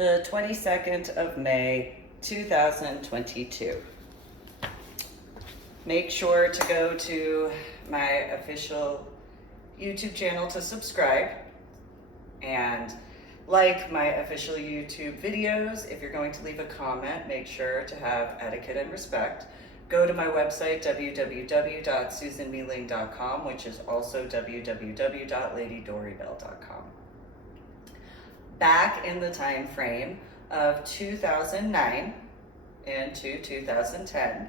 the 22nd of May, 2022. Make sure to go to my official YouTube channel to subscribe and like my official YouTube videos. If you're going to leave a comment, make sure to have etiquette and respect. Go to my website, www.susanmealing.com, which is also www.ladydorybell.com. Back in the time frame of 2009 into 2010,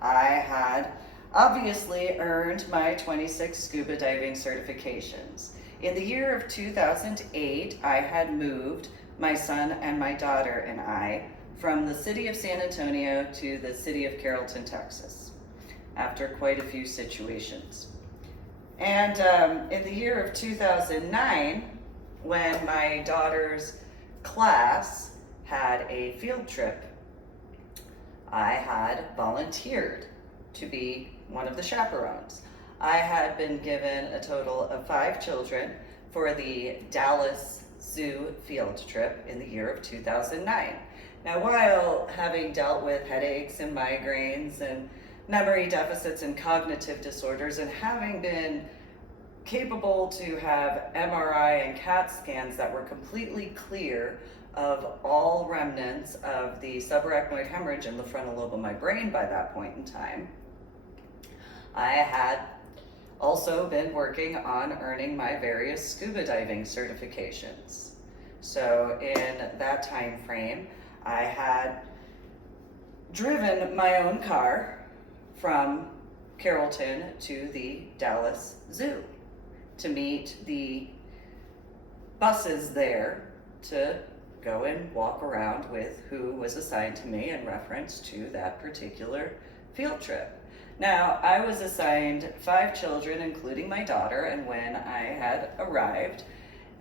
I had obviously earned my 26 scuba diving certifications. In the year of 2008, I had moved my son and my daughter and I from the city of San Antonio to the city of Carrollton, Texas, after quite a few situations. And in the year of 2009, when my daughter's class had a field trip, I had volunteered to be one of the chaperones. I had been given a total of 5 children for the Dallas Zoo field trip in the year of 2009. Now, while having dealt with headaches and migraines and memory deficits and cognitive disorders, and having been capable to have MRI and CAT scans that were completely clear of all remnants of the subarachnoid hemorrhage in the frontal lobe of my brain by that point in time, I had also been working on earning my various scuba diving certifications. So in that time frame, I had driven my own car from Carrollton to the Dallas Zoo to meet the buses there to go and walk around with who was assigned to me in reference to that particular field trip. Now, I was assigned 5 children, including my daughter, and when I had arrived,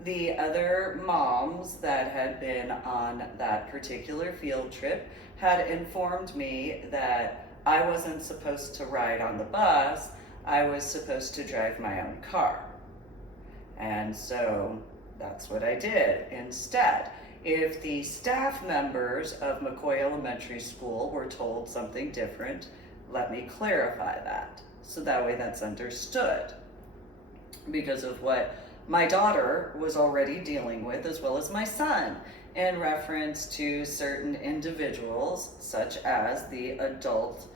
the other moms that had been on that particular field trip had informed me that I wasn't supposed to ride on the bus, I was supposed to drive my own car. And so that's what I did instead. If the staff members of McCoy Elementary School were told something different, let me clarify that, so that way that's understood, because of what my daughter was already dealing with, as well as my son, in reference to certain individuals, such as the adult,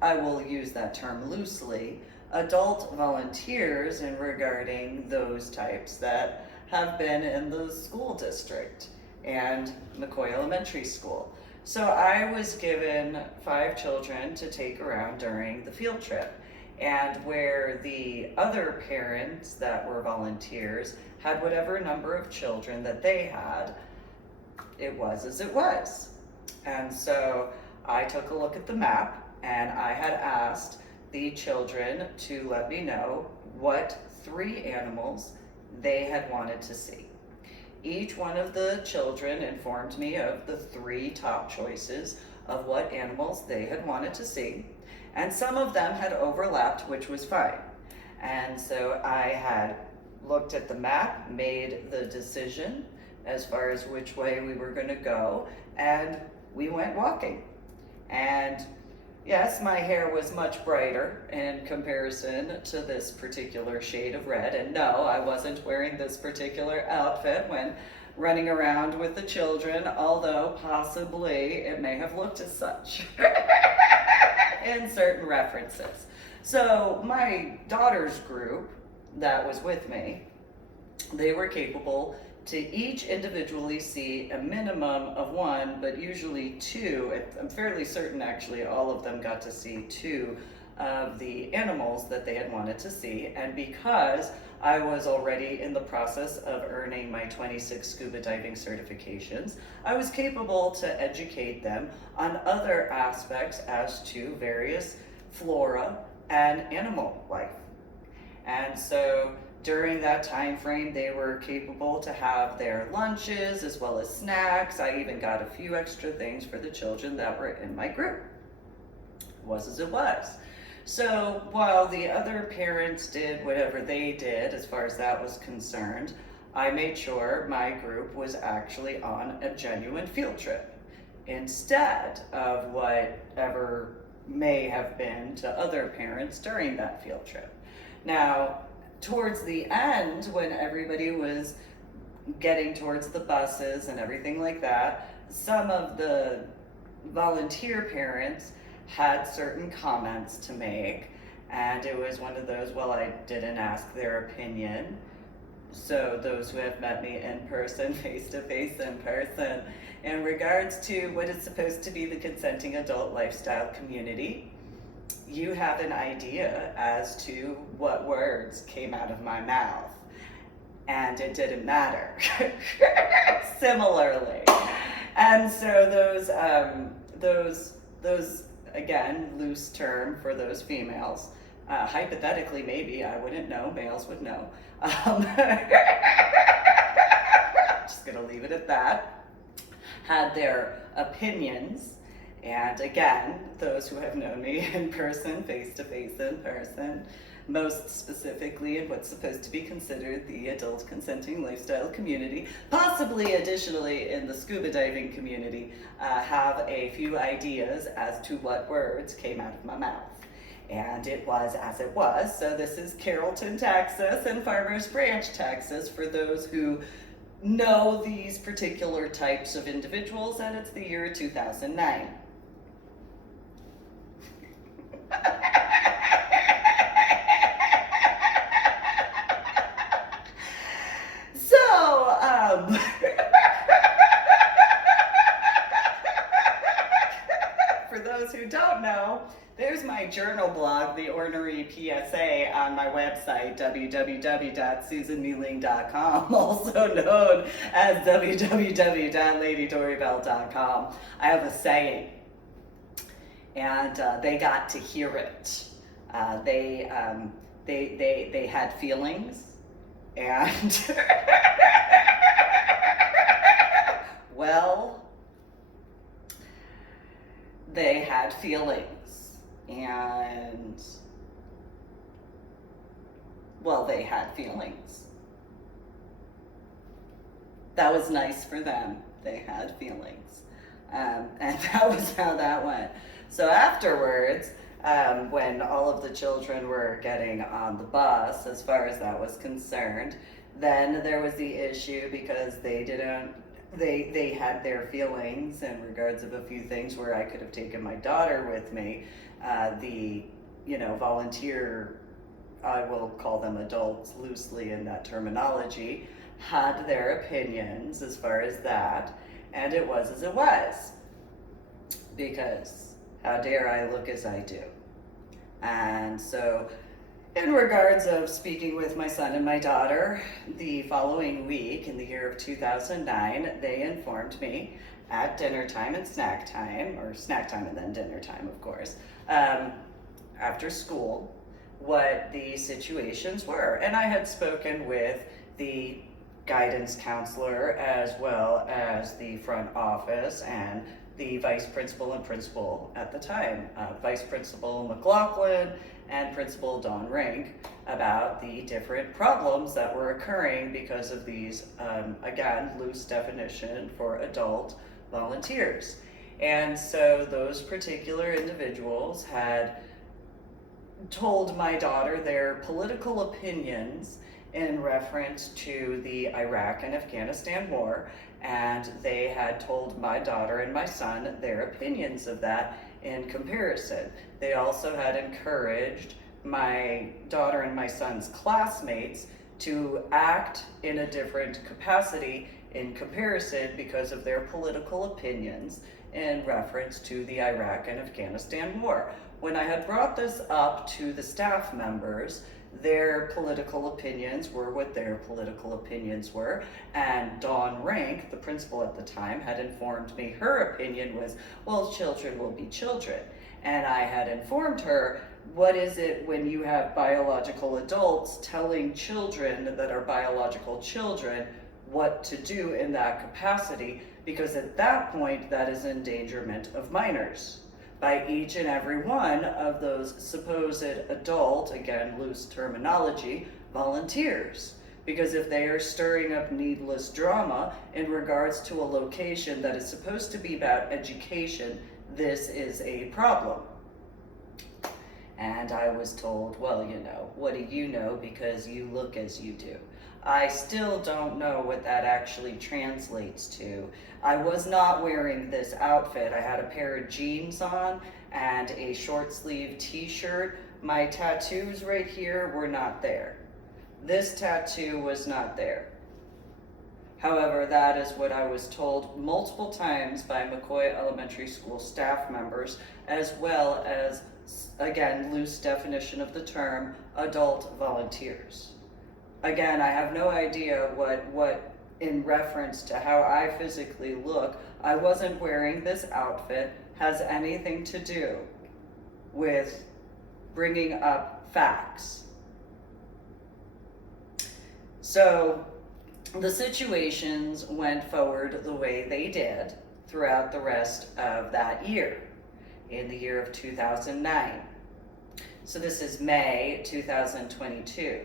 I will use that term loosely, adult volunteers, in regarding those types that have been in the school district and McCoy Elementary School. So I was given 5 children to take around during the field trip, and where the other parents that were volunteers had whatever number of children that they had, it was as it was. And so I took a look at the map, and I had asked the children to let me know what 3 animals they had wanted to see. Each one of the children informed me of the 3 top choices of what animals they had wanted to see, and some of them had overlapped, which was fine. And so I had looked at the map, made the decision as far as which way we were going to go, and we went walking. And yes, my hair was much brighter in comparison to this particular shade of red, and no, I wasn't wearing this particular outfit when running around with the children, although possibly it may have looked as such in certain references. So my daughter's group that was with me, they were capable to each individually see a minimum of 1, but usually 2. I'm fairly certain actually all of them got to see 2 of the animals that they had wanted to see. And because I was already in the process of earning my 26 scuba diving certifications, I was capable to educate them on other aspects as to various flora and animal life. And so during that time frame, they were capable to have their lunches as well as snacks. I even got a few extra things for the children that were in my group. It was as it was. So while the other parents did whatever they did as far as that was concerned, I made sure my group was actually on a genuine field trip instead of whatever may have been to other parents during that field trip. Now, towards the end, when everybody was getting towards the buses and everything like that, some of the volunteer parents had certain comments to make, and it was one of those, well, I didn't ask their opinion. So those who have met me in person, face to face in person, in regards to what is supposed to be the consenting adult lifestyle community, you have an idea as to what words came out of my mouth. And it didn't matter. Similarly. And so those again, loose term for those females, hypothetically maybe, I wouldn't know, males would know. Just gonna leave it at that. Had their opinions, and again, those who have known me in person, face to face in person, most specifically in what's supposed to be considered the adult consenting lifestyle community, possibly additionally in the scuba diving community, have a few ideas as to what words came out of my mouth. And it was as it was. So this is Carrollton, Texas, and Farmers Branch, Texas, for those who know these particular types of individuals, and it's the year 2009. For those who don't know, there's my journal blog, The Ornery PSA, on my website, www.susanmealing.com, also known as www.ladydorybell.com. I have a saying, and they got to hear it. They had feelings, and well, they had feelings, and well, they had feelings. That was nice for them. They had feelings, and that was how that went. So afterwards, when all of the children were getting on the bus, as far as that was concerned, then there was the issue because they had their feelings in regards of a few things where I could have taken my daughter with me. Volunteer, I will call them adults loosely in that terminology, had their opinions as far as that, and it was as it was. Because how dare I look as I do? And so, in regards of speaking with my son and my daughter, the following week, in the year of 2009, they informed me at dinner time and snack time, or snack time and then dinner time, of course, after school, what the situations were. And I had spoken with the guidance counselor as well as the front office and the vice principal and principal at the time, Vice Principal McLaughlin and Principal Dawn Rink, about the different problems that were occurring because of these, again, loose definition for adult volunteers. And so those particular individuals had told my daughter their political opinions in reference to the Iraq and Afghanistan war, and they had told my daughter and my son their opinions of that in comparison. They also had encouraged my daughter and my son's classmates to act in a different capacity in comparison because of their political opinions in reference to the Iraq and Afghanistan war. When I had brought this up to the staff members, their political opinions were what their political opinions were, and Dawn Rank, the principal at the time, had informed me her opinion was, well, children will be children. And I had informed her, what is it when you have biological adults telling children that are biological children what to do in that capacity? Because at that point, that is endangerment of minors by each and every one of those supposed adult, again, loose terminology, volunteers. Because if they are stirring up needless drama in regards to a location that is supposed to be about education, this is a problem. And I was told, well, what do you know, because you look as you do. I still don't know what that actually translates to. I was not wearing this outfit. I had a pair of jeans on and a short sleeve t-shirt. My tattoos right here were not there. This tattoo was not there. However, that is what I was told multiple times by McCoy Elementary School staff members, as well as, again, loose definition of the term, adult volunteers. Again, I have no idea what in reference to how I physically look, I wasn't wearing this outfit, has anything to do with bringing up facts. So the situations went forward the way they did throughout the rest of that year, in the year of 2009. So this is May 2022.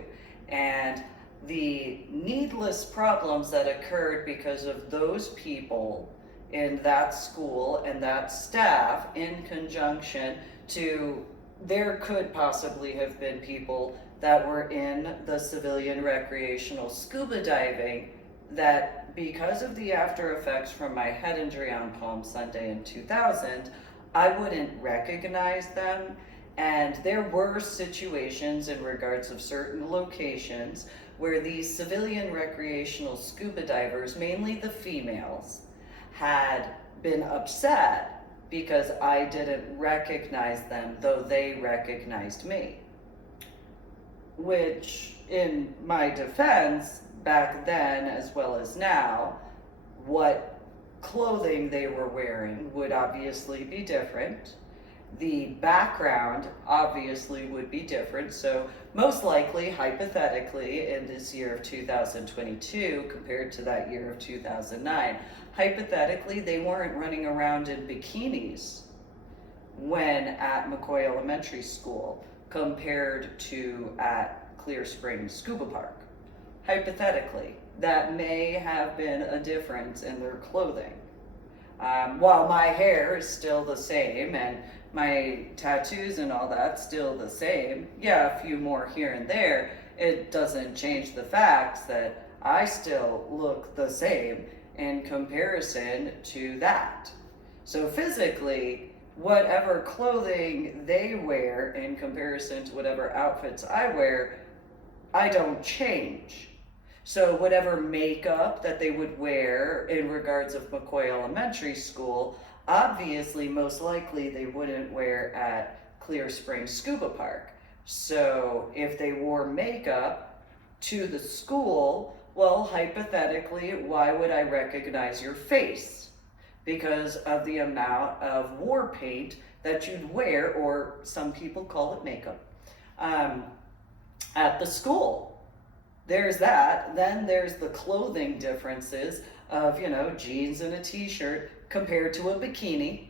And the needless problems that occurred because of those people in that school and that staff, in conjunction to, there could possibly have been people that were in the civilian recreational scuba diving that, because of the after effects from my head injury on Palm Sunday in 2000, I wouldn't recognize them. And there were situations in regards of certain locations where these civilian recreational scuba divers, mainly the females, had been upset because I didn't recognize them, though they recognized me. Which, in my defense, back then as well as now, what clothing they were wearing would obviously be different. The background obviously would be different. So most likely, hypothetically, in this year of 2022 compared to that year of 2009, hypothetically, they weren't running around in bikinis when at McCoy Elementary School compared to at Clear Springs Scuba Park. Hypothetically, that may have been a difference in their clothing. While my hair is still the same and my tattoos and all that still the same, yeah, a few more here and there, it doesn't change the facts that I still look the same in comparison to that. So physically, whatever clothing they wear in comparison to whatever outfits I wear, I don't change. So whatever makeup that they would wear in regards of McCoy Elementary School, obviously, most likely they wouldn't wear at Clear Springs Scuba Park. So if they wore makeup to the school, well, hypothetically, why would I recognize your face? Because of the amount of war paint that you'd wear, or some people call it makeup, at the school. There's that. Then there's the clothing differences of, jeans and a t-shirt compared to a bikini.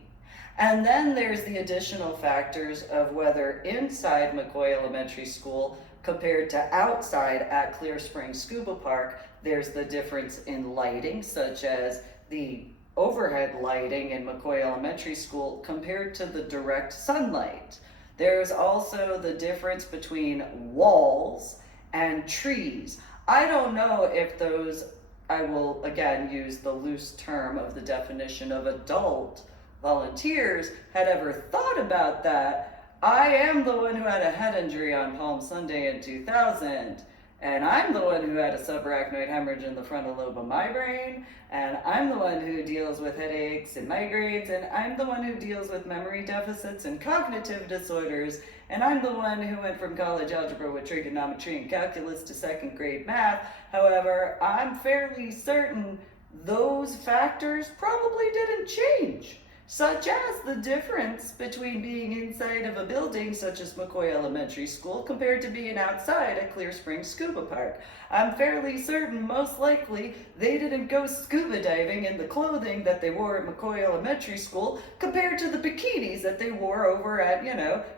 And then there's the additional factors of whether inside McCoy Elementary School compared to outside at Clear Springs Scuba Park, there's the difference in lighting, such as the overhead lighting in McCoy Elementary School compared to the direct sunlight. There's also the difference between walls and trees. I don't know if those, I will again use the loose term of the definition of adult volunteers, had ever thought about that. I am the one who had a head injury on Palm Sunday in 2000, and I'm the one who had a subarachnoid hemorrhage in the frontal lobe of my brain, and I'm the one who deals with headaches and migraines, and I'm the one who deals with memory deficits and cognitive disorders, and I'm the one who went from college algebra with trigonometry and calculus to second grade math. However, I'm fairly certain those factors probably didn't change. such as the difference between being inside of a building such as McCoy Elementary School compared to being outside at Clear Springs Scuba Park. I'm fairly certain, most likely, they didn't go scuba diving in the clothing that they wore at McCoy Elementary School compared to the bikinis that they wore over at,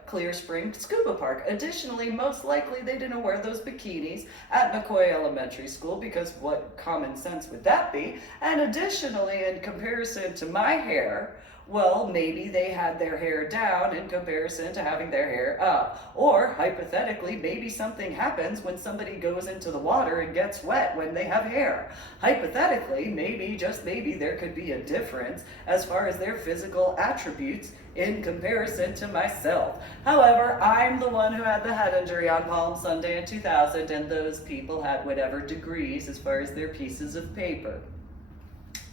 Clear Springs Scuba Park. Additionally, most likely they didn't wear those bikinis at McCoy Elementary School because what common sense would that be? And additionally, in comparison to my hair, well, maybe they had their hair down in comparison to having their hair up. Or, hypothetically, maybe something happens when somebody goes into the water and gets wet when they have hair. Hypothetically, maybe, just maybe, there could be a difference as far as their physical attributes in comparison to myself. However, I'm the one who had the head injury on Palm Sunday in 2000, and those people had whatever degrees as far as their pieces of paper,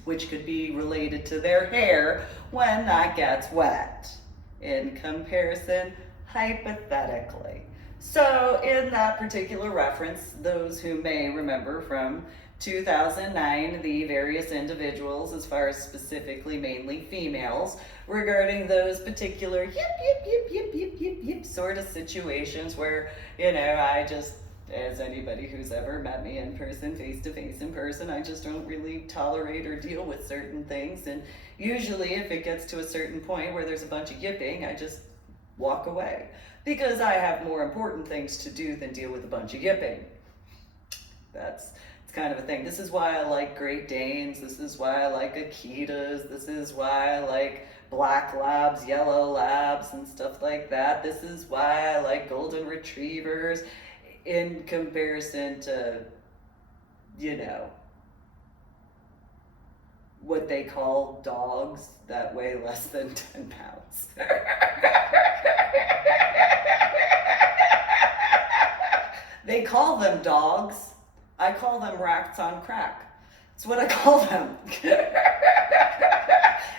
which could be related to their hair when that gets wet. In comparison, hypothetically. So in that particular reference, those who may remember from 2009, the various individuals, as far as specifically mainly females, regarding those particular yip sort of situations where, I just, as anybody who's ever met me in person, face to face in person, I just don't really tolerate or deal with certain things. And usually if it gets to a certain point where there's a bunch of yipping, I just walk away because I have more important things to do than deal with a bunch of yipping. It's kind of a thing. This is why I like Great Danes. This is why I like Akitas. This is why I like black labs, yellow labs, and stuff like that. This is why I like golden retrievers in comparison to, what they call dogs that weigh less than 10 pounds. They call them dogs. I call them rats on crack. That's what I call them.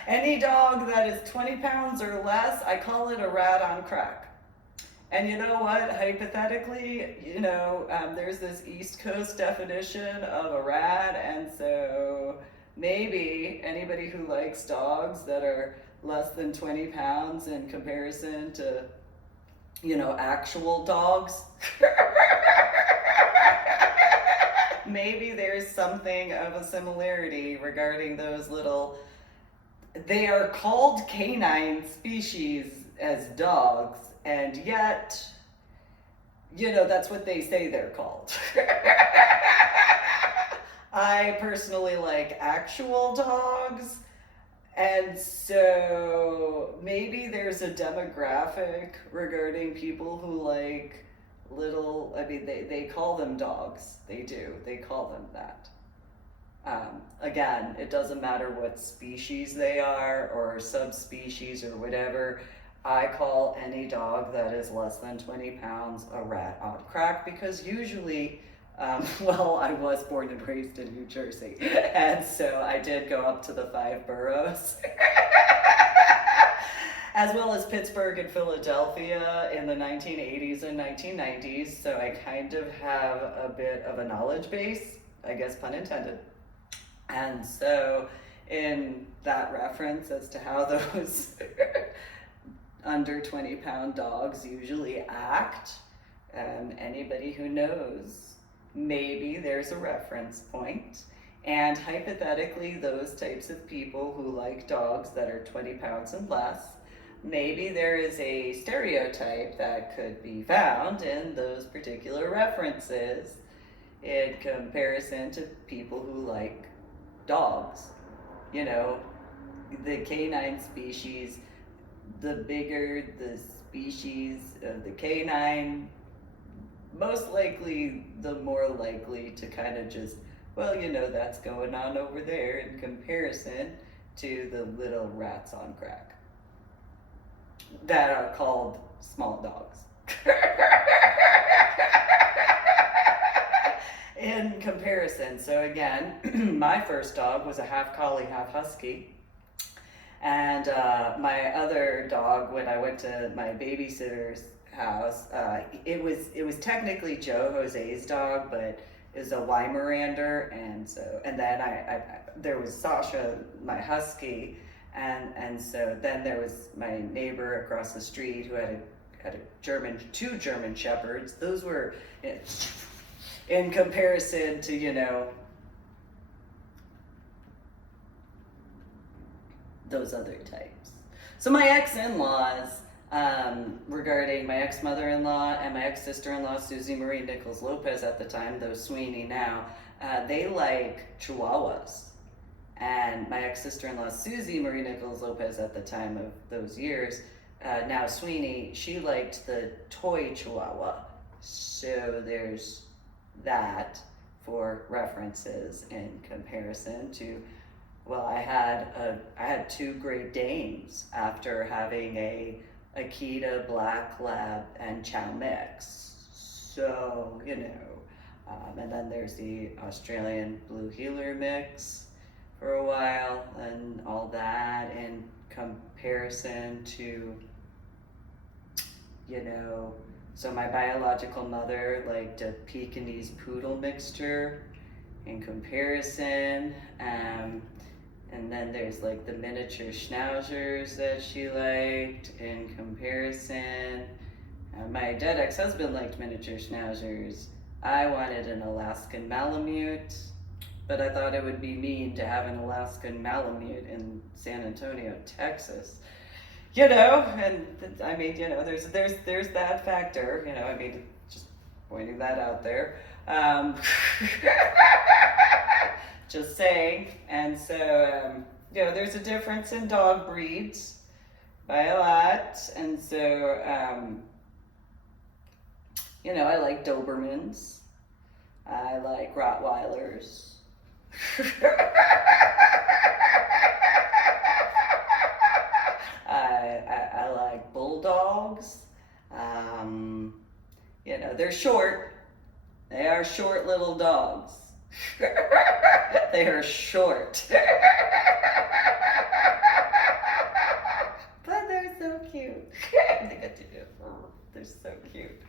Any dog that is 20 pounds or less, I call it a rat on crack. And you know what, hypothetically, there's this East Coast definition of a rat, and so maybe anybody who likes dogs that are less than 20 pounds in comparison to, actual dogs, maybe there's something of a similarity regarding those little, they are called canine species as dogs, and yet, that's what they say they're called. I personally like actual dogs, and so maybe there's a demographic regarding people who like little, they call them dogs. They do. They call them that. Again, it doesn't matter what species they are or subspecies or whatever. I call any dog that is less than 20 pounds a rat on crack because usually, I was born and raised in New Jersey, and so I did go up to the 5 boroughs, as well as Pittsburgh and Philadelphia in the 1980s and 1990s, so I kind of have a bit of a knowledge base, I guess pun intended. And so in that reference as to how those under 20 pound dogs usually act, anybody who knows, maybe there's a reference point. And hypothetically, those types of people who like dogs that are 20 pounds and less, maybe there is a stereotype that could be found in those particular references in comparison to people who like dogs. The canine species, the bigger the species of the canine, most likely the more likely to kind of just, that's going on over there in comparison to the little rats on crack that are called small dogs. In comparison, so again, my first dog was a half collie, half husky. And my other dog, when I went to my babysitter's house, it was technically Joe Jose's dog, but it was a Weimaraner, and then I there was Sasha, my husky, And so then there was my neighbor across the street who had two German shepherds. Those were, in comparison to, those other types. So my ex-in-laws, regarding my ex-mother-in-law and my ex-sister-in-law, Susie Marie Nichols Lopez at the time, though Sweeney now, they like Chihuahuas. And my ex-sister-in-law, Susie Marie Nichols Lopez at the time of those years, now Sweeney, she liked the toy Chihuahua. So there's that for references in comparison to, well, I had two Great Danes after having a Akita Black Lab and Chow mix. So, and then there's the Australian Blue Heeler mix for a while and all that in comparison to, so my biological mother liked a Pekingese Poodle mixture in comparison. And then there's like the miniature Schnauzers that she liked in comparison. My dead ex-husband liked miniature Schnauzers. I wanted an Alaskan Malamute, but I thought it would be mean to have an Alaskan Malamute in San Antonio, Texas. And I mean, there's that factor, I mean, just pointing that out there. Just saying. And so, there's a difference in dog breeds by a lot. And so, I like Dobermans. I like Rottweilers. I like Bulldogs. They're short. They are short little dogs. They are short. But they're so cute. They're so cute.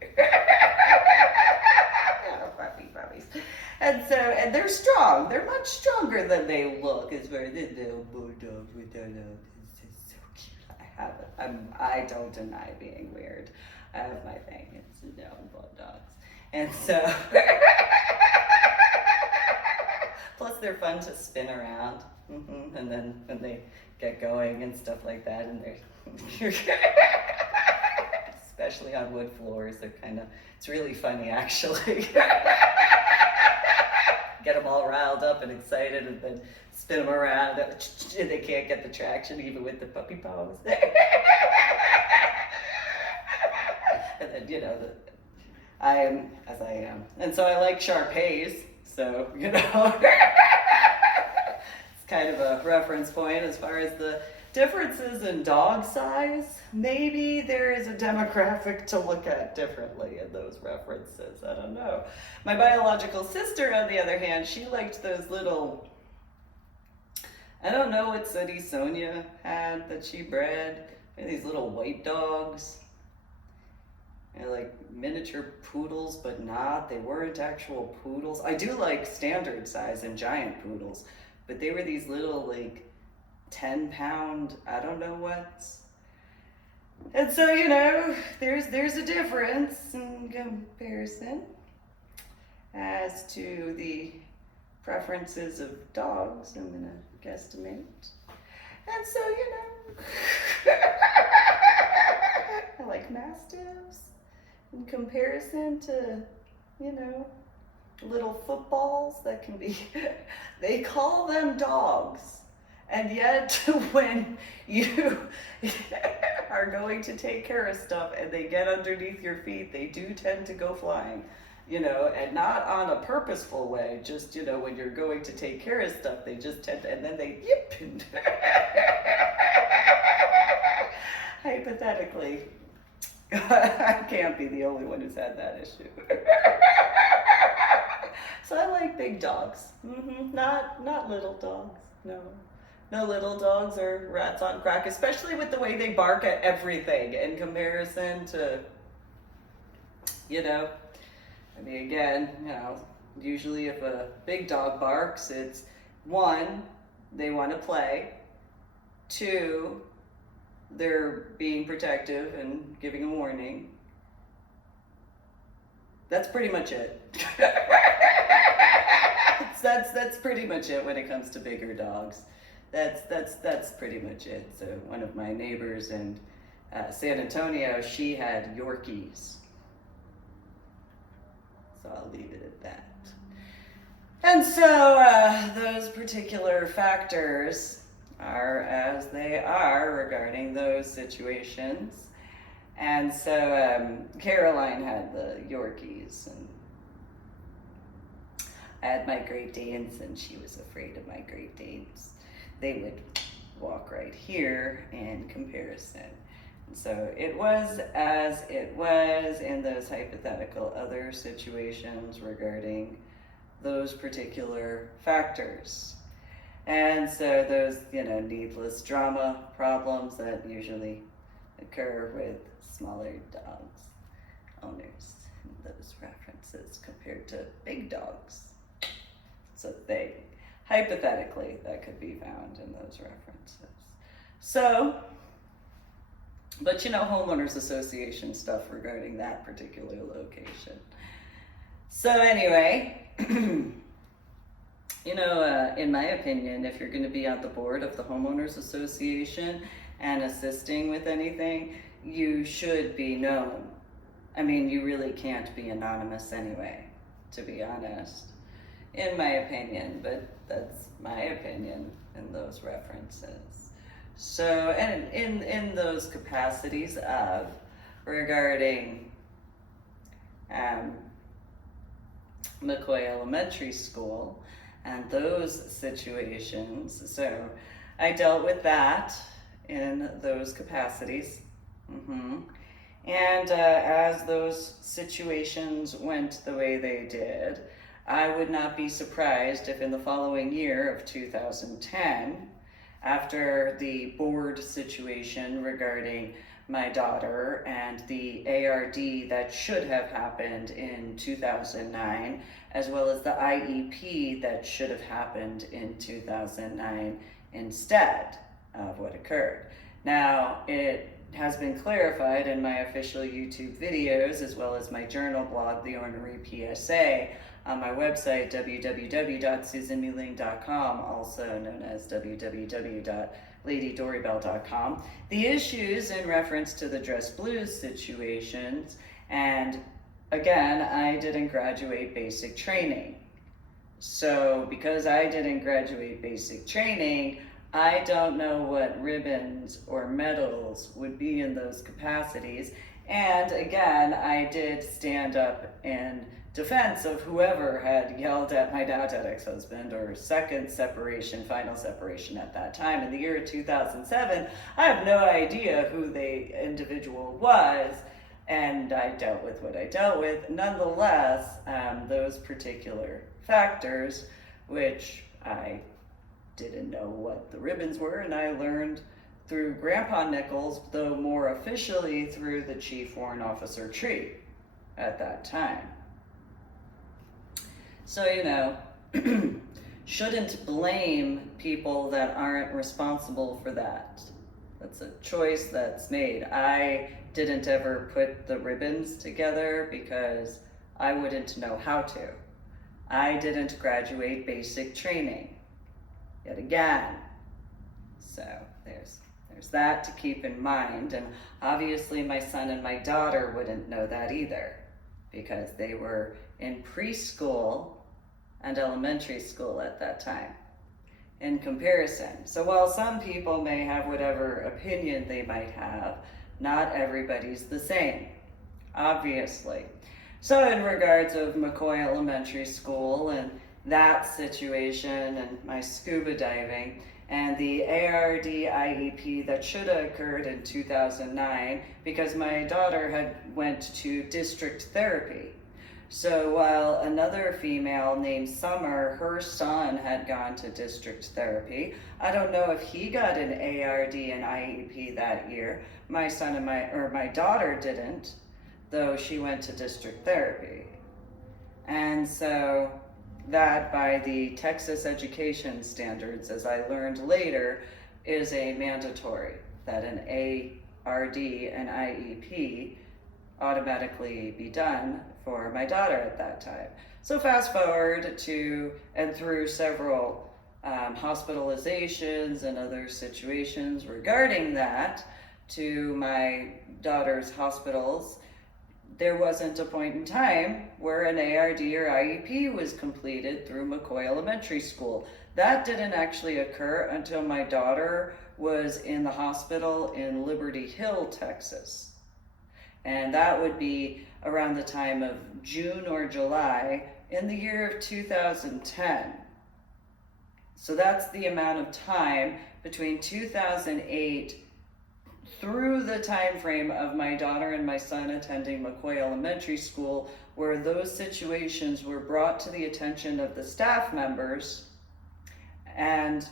Puppies. And they're strong. They're much stronger than they look. It's very little bulldogs with their nose. It's so cute. I don't deny being weird. I have my thing. It's bulldogs. And so plus they're fun to spin around, and then when they get going and stuff like that, and they're especially on wood floors, it's really funny actually. Get them all riled up and excited, and then spin them around, and they can't get the traction even with the puppy paws. And then I am as I am, and so I like Shar-Peis. So, it's kind of a reference point as far as the differences in dog size. Maybe there is a demographic to look at differently in those references. I don't know. My biological sister, on the other hand, she liked those little, I don't know what Sunny Sonia had that she bred. These little white dogs. They're like miniature poodles, but they weren't actual poodles. I do like standard size and giant poodles, but they were these little 10-pound, I don't know what's. And so, there's a difference in comparison as to the preferences of dogs, I'm gonna guesstimate. And so, I like Mastiffs. In comparison to, little footballs that can be, they call them dogs. And yet when you are going to take care of stuff and they get underneath your feet, they do tend to go flying, and not on a purposeful way, just, when you're going to take care of stuff, they just tend to, and then they yip. And hypothetically, I can't be the only one who's had that issue. So I like big dogs. Not little dogs. No little dogs are rats on crack, especially with the way they bark at everything in comparison to, I mean, again, usually if a big dog barks, it's one, they want to play, 2, they're being protective and giving a warning. That's pretty much it. That's pretty much it when it comes to bigger dogs. That's pretty much it. So one of my neighbors in San Antonio, she had Yorkies. So I'll leave it at that. And so those particular factors are as they are regarding those situations. And so Caroline had the Yorkies, and I had my Great Danes, and she was afraid of my Great Danes. They would walk right here in comparison. And so it was as it was in those hypothetical other situations regarding those particular factors. And so those, needless drama problems that usually occur with smaller dogs owners, those references compared to big dogs. So hypothetically, that could be found in those references. So, but homeowners association stuff regarding that particular location. So anyway, in my opinion, if you're going to be on the board of the homeowners association and assisting with anything, you should be known. I mean, you really can't be anonymous anyway, to be honest, in my opinion, but that's my opinion in those references. So, and in those capacities of regarding McCoy Elementary School and those situations, so I dealt with that in those capacities. And as those situations went the way they did, I would not be surprised if in the following year of 2010, after the board situation regarding my daughter and the ARD that should have happened in 2009, as well as the IEP that should have happened in 2009 instead of what occurred. Now, it has been clarified in my official YouTube videos, as well as my journal blog, The Ornery PSA, on my website, www.susanmuling.com, also known as www.ladydoribelle.com, the issues in reference to the Dress Blues situations. And again, I didn't graduate basic training. So because I didn't graduate basic training, I don't know what ribbons or medals would be in those capacities. And again, I did stand up in defense of whoever had yelled at my now dead ex-husband, or second separation, final separation at that time. In the year 2007, I have no idea who the individual was, and I dealt with what I dealt with. Nonetheless, those particular factors, which I didn't know what the ribbons were, and I learned through Grandpa Nichols, though more officially through the Chief Warrant Officer Tree at that time. So, shouldn't blame people that aren't responsible for that. That's a choice that's made. I didn't ever put the ribbons together because I wouldn't know how to. I didn't graduate basic training, yet again. So there's that to keep in mind. And obviously my son and my daughter wouldn't know that either, because they were in preschool and elementary school at that time in comparison. So while some people may have whatever opinion they might have, not everybody's the same, obviously. So in regards of McCoy Elementary School and that situation and my scuba diving and the ARD IEP that should have occurred in 2009, because my daughter had went to district therapy. So while another female named Summer, her son had gone to district therapy. I don't know if he got an ARD and IEP that year. My son and my daughter didn't, though she went to district therapy. And so that, by the Texas education standards, as I learned later, is a mandatory, that an ARD and IEP automatically be done for my daughter at that time. So fast forward to and through several hospitalizations and other situations regarding that to my daughter's hospitals, there wasn't a point in time where an ARD or IEP was completed through McCoy Elementary School. That didn't actually occur until my daughter was in the hospital in Liberty Hill, Texas. And that would be around the time of June or July in the year of 2010. So that's the amount of time between 2008 through the time frame of my daughter and my son attending McCoy Elementary School, where those situations were brought to the attention of the staff members and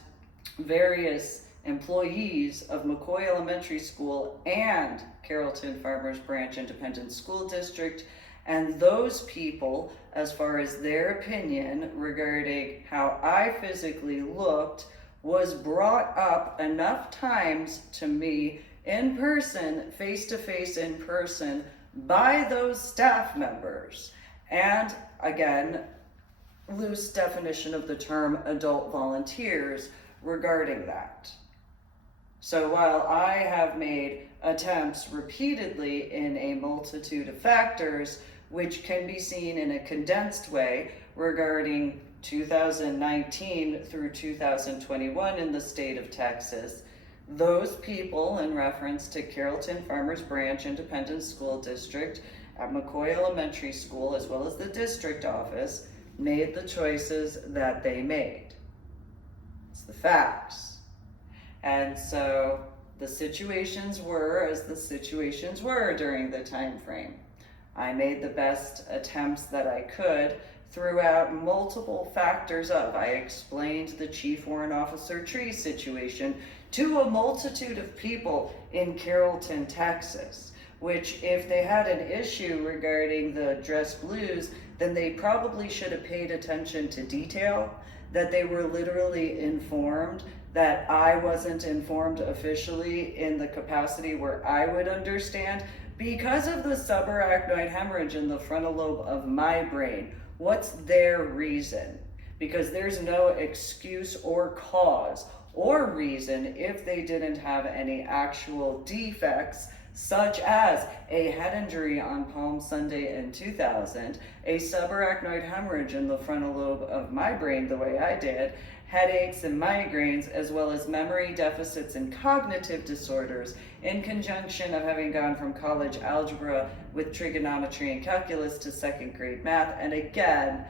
various employees of McCoy Elementary School and Carrollton Farmers Branch Independent School District, and those people, as far as their opinion regarding how I physically looked, was brought up enough times to me in person, face to face in person, by those staff members. And again, loose definition of the term adult volunteers regarding that. So while I have made attempts repeatedly in a multitude of factors, which can be seen in a condensed way regarding 2019 through 2021 in the state of Texas, those people, in reference to Carrollton Farmers Branch Independent School District at McCoy Elementary School, as well as the district office, made the choices that they made. It's the facts. And so the situations were as the situations were during the time frame. I made the best attempts that I could throughout multiple factors of. I explained the Chief Warrant Officer tree situation to a multitude of people in Carrollton, Texas, which if they had an issue regarding the dress blues, then they probably should have paid attention to detail, that they were literally informed, that I wasn't informed officially in the capacity where I would understand because of the subarachnoid hemorrhage in the frontal lobe of my brain. What's their reason? Because there's no excuse or cause or reason if they didn't have any actual defects, such as a head injury on Palm Sunday in 2000, a subarachnoid hemorrhage in the frontal lobe of my brain the way I did, headaches and migraines, as well as memory deficits and cognitive disorders, in conjunction of having gone from college algebra with trigonometry and calculus to second grade math. And again,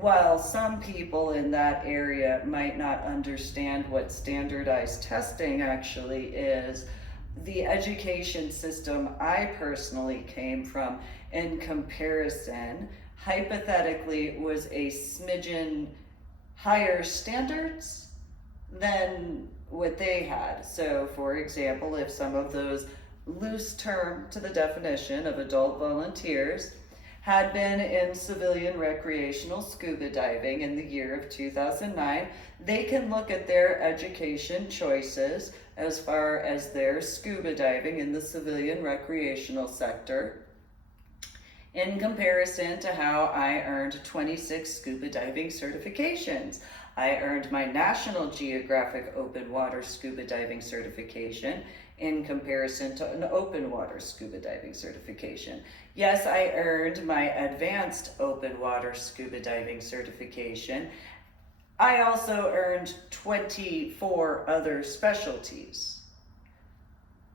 while some people in that area might not understand what standardized testing actually is, the education system I personally came from, in comparison, hypothetically was a smidgen higher standards than what they had. So for example, if some of those loose term to the definition of adult volunteers had been in civilian recreational scuba diving in the year of 2009, they can look at their education choices as far as their scuba diving in the civilian recreational sector in comparison to how I earned 26 scuba diving certifications. I earned my National Geographic Open Water Scuba Diving certification in comparison to an open water scuba diving certification. Yes, I earned my Advanced Open Water Scuba Diving certification. I also earned 24 other specialties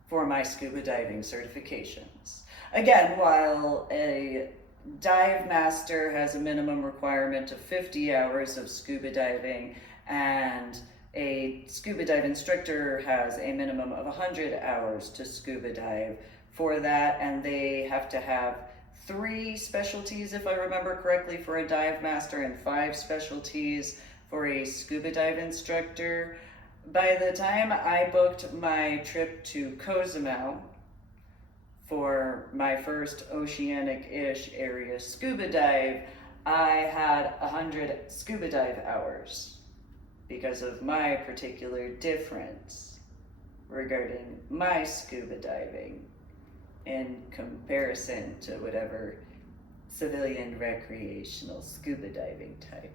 for my scuba diving certifications. Again, while a dive master has a minimum requirement of 50 hours of scuba diving and a scuba dive instructor has a minimum of 100 hours to scuba dive for that, and they have to have 3 specialties, if I remember correctly, for a dive master and 5 specialties for a scuba dive instructor. By the time I booked my trip to Cozumel for my first oceanic-ish area scuba dive, I had 100 scuba dive hours because of my particular difference. regarding my scuba diving in comparison to whatever civilian recreational scuba diving type.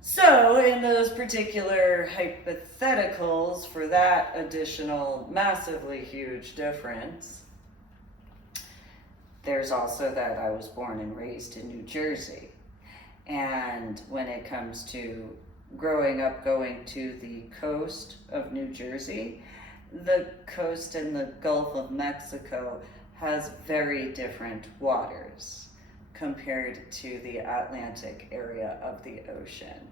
So, in those particular hypotheticals for that additional massively huge difference, there's also that I was born and raised in New Jersey. And when it comes to growing up going to the coast of New Jersey, the coast in the Gulf of Mexico has very different waters compared to the Atlantic area of the ocean,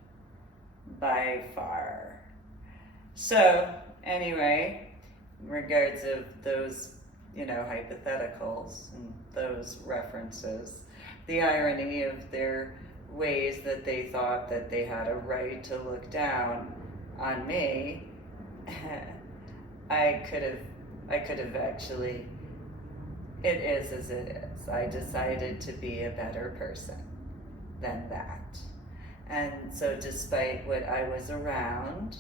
by far. So, anyway, in regards of those, hypotheticals and those references, the irony of their ways that they thought that they had a right to look down on me, I could have actually, it is as it is. I decided to be a better person than that. And so despite what I was around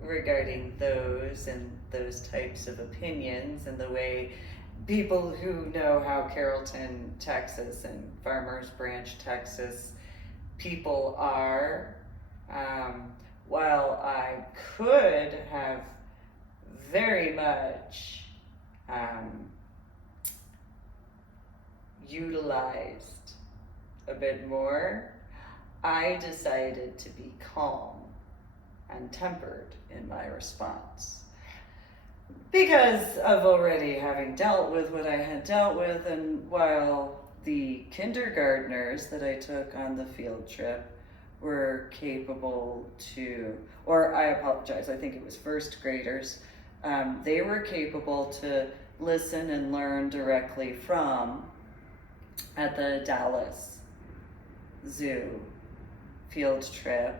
regarding those and those types of opinions and the way people who know how Carrollton, Texas and Farmers Branch, Texas people are, while I could have very much utilized a bit more, I decided to be calm and tempered in my response. Because of already having dealt with what I had dealt with, and while the kindergartners that I took on the field trip were capable to, or I apologize, I think it was first graders, they were capable to listen and learn directly from at the Dallas Zoo field trip.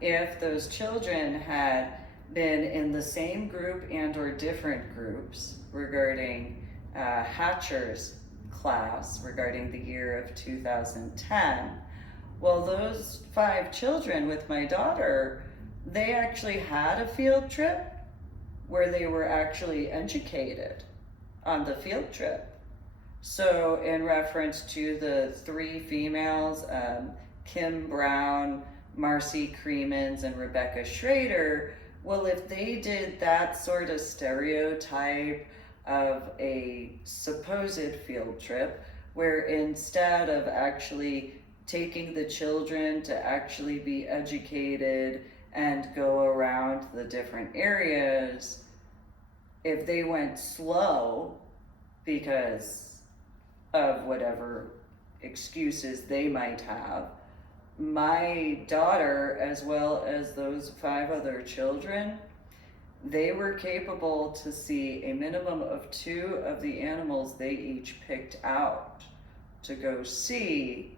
If those children had been in the same group and or different groups regarding Hatcher's class regarding the year of 2010, well, those 5 children with my daughter, they actually had a field trip where they were actually educated on the field trip. So in reference to the 3 females, Kim Brown, Marcy Creemans, and Rebecca Schrader, well, if they did that sort of stereotype of a supposed field trip, where instead of actually taking the children to actually be educated and go around the different areas, if they went slow because of whatever excuses they might have, my daughter, as well as those 5 other children, they were capable to see a minimum of 2 of the animals they each picked out to go see,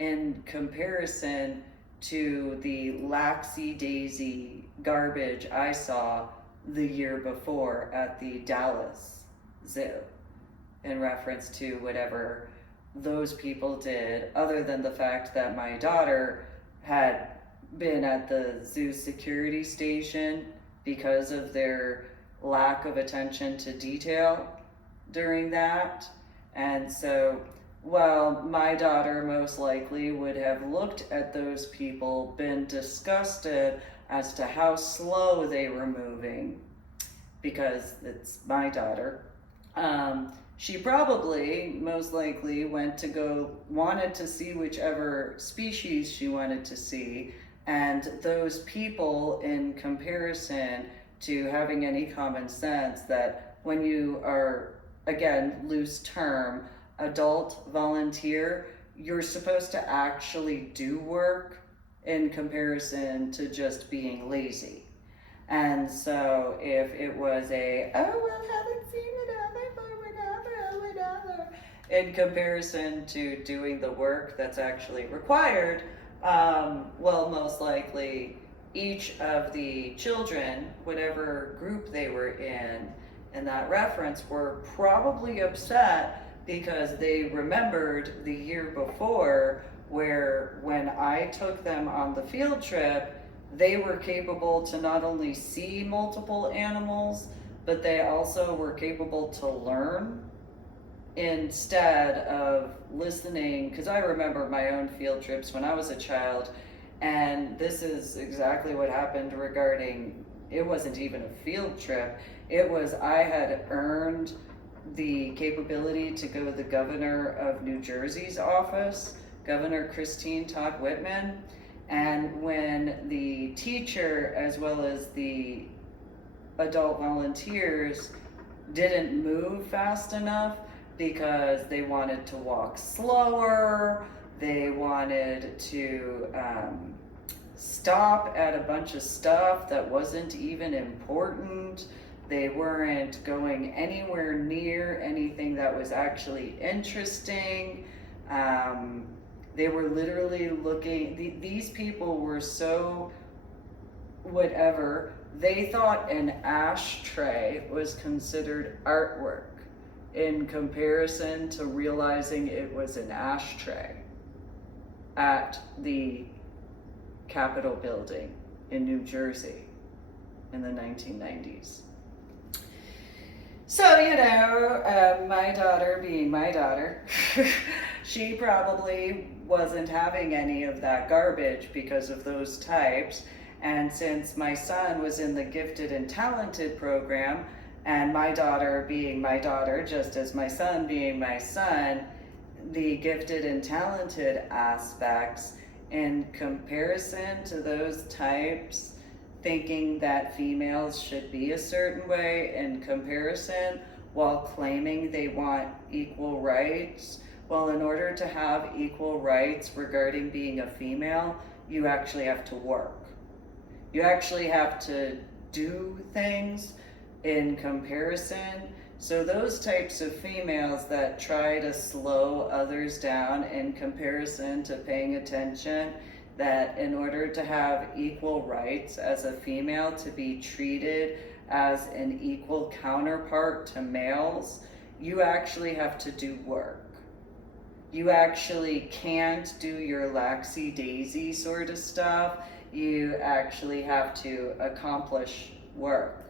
in comparison to the laxy daisy garbage I saw the year before at the Dallas Zoo, in reference to whatever those people did, other than the fact that my daughter had been at the zoo security station because of their lack of attention to detail during that. And so while my daughter most likely would have looked at those people, been disgusted as to how slow they were moving, because it's my daughter, she probably most likely wanted to see whichever species she wanted to see, and those people, in comparison to having any common sense, that when you are, again, loose term, adult volunteer, you're supposed to actually do work in comparison to just being lazy. And so if it was haven't seen it whatever, in comparison to doing the work that's actually required, well, most likely each of the children, whatever group they were in that reference, were probably upset because they remembered the year before, where when I took them on the field trip, they were capable to not only see multiple animals, but they also were capable to learn instead of listening. Because I remember my own field trips when I was a child, and this is exactly what happened regarding, it wasn't even a field trip. It was, I had earned the capability to go to the governor of New Jersey's office, Governor Christine Todd Whitman. And when the teacher, as well as the adult volunteers, didn't move fast enough because they wanted to walk slower, they wanted to stop at a bunch of stuff that wasn't even important, they weren't going anywhere near anything that was actually interesting. They were literally looking, these people were so whatever, they thought an ashtray was considered artwork in comparison to realizing it was an ashtray at the Capitol building in New Jersey in the 1990s. So, my daughter being my daughter, she probably wasn't having any of that garbage because of those types. And since my son was in the gifted and talented program, and my daughter being my daughter, just as my son being my son, the gifted and talented aspects in comparison to those types, thinking that females should be a certain way in comparison while claiming they want equal rights. Well, in order to have equal rights regarding being a female, you actually have to work. You actually have to do things in comparison. So those types of females that try to slow others down in comparison to paying attention, that in order to have equal rights as a female, to be treated as an equal counterpart to males, you actually have to do work. You actually can't do your laxy-daisy sort of stuff. You actually have to accomplish work.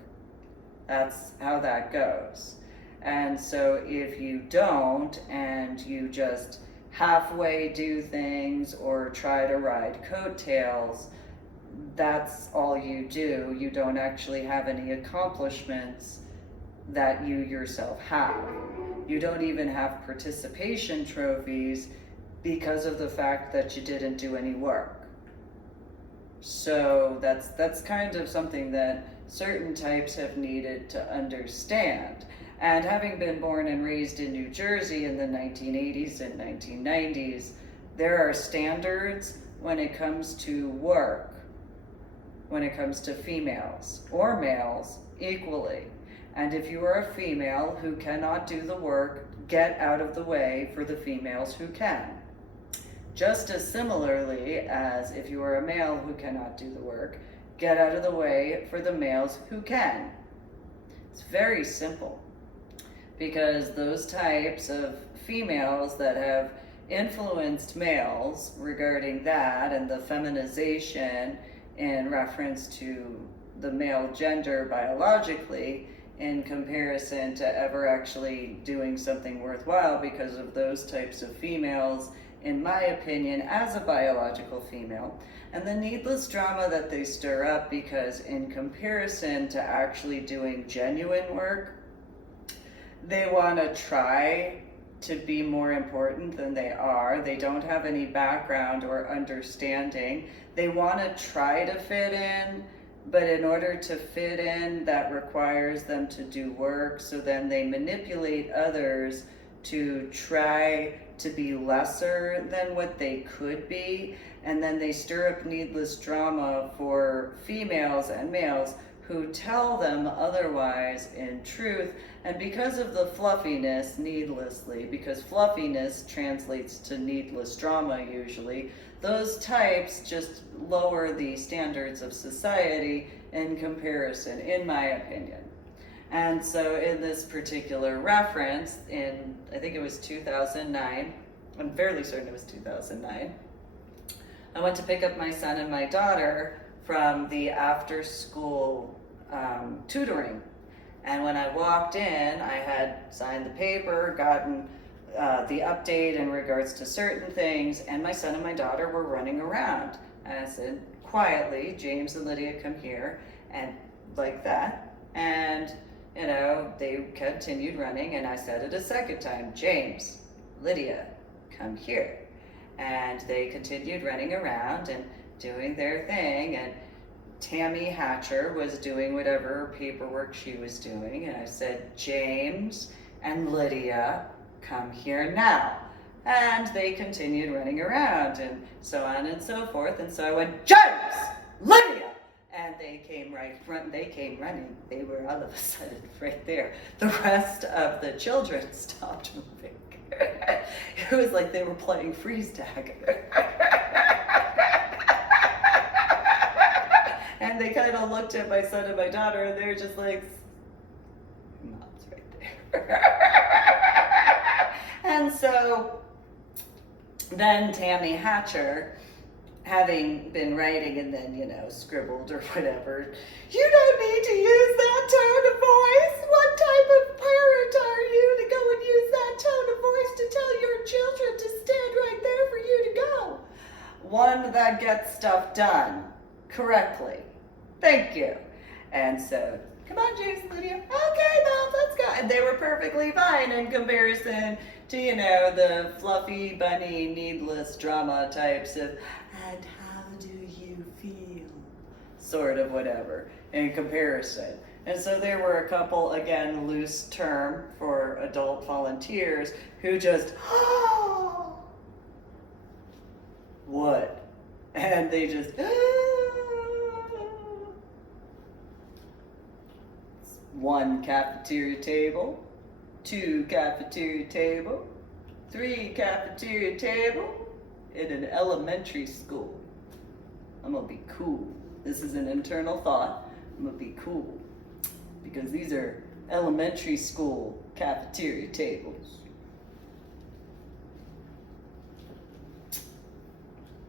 That's how that goes. And so if you don't, and you just halfway do things or try to ride coattails, that's all you do. You don't actually have any accomplishments that you yourself have. You don't even have participation trophies because of the fact that you didn't do any work. So that's kind of something that certain types have needed to understand. And having been born and raised in New Jersey in the 1980s and 1990s, there are standards when it comes to work, when it comes to females or males equally. And if you are a female who cannot do the work, get out of the way for the females who can. Just as similarly as if you are a male who cannot do the work, get out of the way for the males who can. It's very simple, because those types of females that have influenced males regarding that and the feminization in reference to the male gender biologically in comparison to ever actually doing something worthwhile, because of those types of females, in my opinion, as a biological female, and the needless drama that they stir up, because in comparison to actually doing genuine work, they want to try to be more important than they are. They don't have any background or understanding. They want to try to fit in, but in order to fit in, that requires them to do work. So then they manipulate others to try to be lesser than what they could be. And then they stir up needless drama for females and males who tell them otherwise in truth. And because of the fluffiness, needlessly, because fluffiness translates to needless drama usually, those types just lower the standards of society in comparison, in my opinion. And so in this particular reference, in, I think it was 2009, I'm fairly certain it was 2009, I went to pick up my son and my daughter from the after school tutoring. And when I walked in, I had signed the paper, gotten the update in regards to certain things, and my son and my daughter were running around. And I said, quietly, James and Lydia, come here, and like that. And, you know, they continued running, and I said it a second time, James, Lydia, come here. And they continued running around and doing their thing, and Tammy Hatcher was doing whatever paperwork she was doing, and I said, James and Lydia, come here now. And they continued running around, and so on and so forth, and so I went, James, Lydia! And they came running. They were all of a sudden right there. The rest of the children stopped moving. It was like they were playing freeze tag. And they kind of looked at my son and my daughter, and they were just like, Mom's right there. And so then Tammy Hatcher, having been writing and then, you know, scribbled or whatever, you don't need to use that tone of voice. What type of parent are you to go and use that tone of voice to tell your children to stand right there for you to go? One that gets stuff done correctly. Thank you. And so, come on, James and Lydia. Okay, Mom, let's go. And they were perfectly fine in comparison to, you know, the fluffy, bunny, needless drama types of, and how do you feel? Sort of whatever in comparison. And so there were a couple, again, loose term for adult volunteers who just, what? And they just, one cafeteria table, two cafeteria table, three cafeteria table in an elementary school. I'm gonna be cool. This is an internal thought. I'm gonna be cool because these are elementary school cafeteria tables.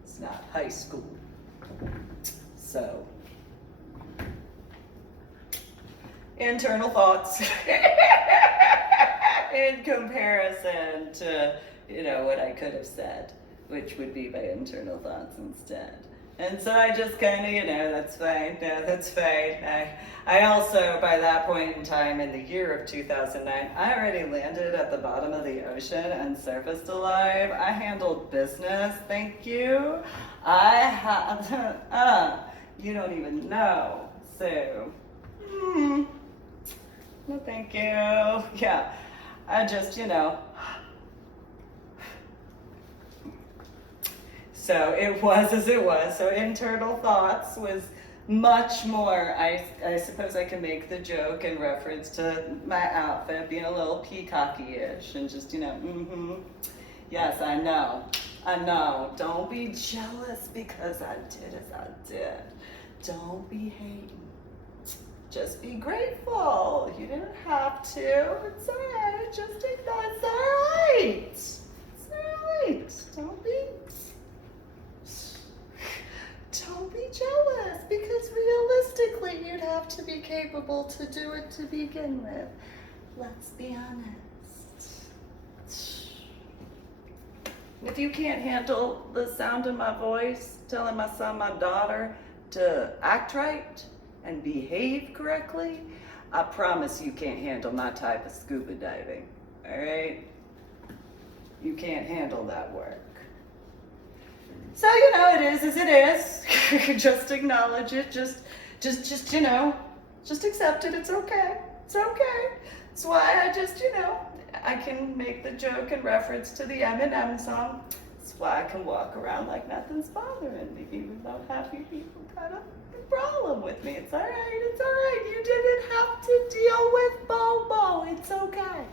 It's not high school. So, internal thoughts in comparison to, you know, what I could have said, which would be my internal thoughts instead. And so I just kind of, you know, that's fine. No, that's fine. I also, by that point in time in the year of 2009, I already landed at the bottom of the ocean and surfaced alive. I handled business, thank you. I have, you don't even know. So, no thank you. Yeah, I just, you know. So it was as it was. So internal thoughts was much more, I suppose I can make the joke in reference to my outfit being a little peacocky-ish and just, you know, yes, I know. Don't be jealous because I did as I did. Don't be hating. Just be grateful. You didn't have to. It's all right. Just ignore. It's all right. It's all right. Don't be jealous because realistically you'd have to be capable to do it to begin with. Let's be honest. If you can't handle the sound of my voice telling my son, my daughter to act right and behave correctly, I promise you can't handle my type of scuba diving, all right? You can't handle that work. So, you know, it is as it is. Just acknowledge it, just, you know, just accept it, it's okay. It's okay. That's why I just, you know, I can make the joke in reference to the Eminem song. That's why I can walk around like nothing's bothering me, even though half you people got a problem with me. It's all right, it's all right. You didn't have to deal with Bobo. It's okay.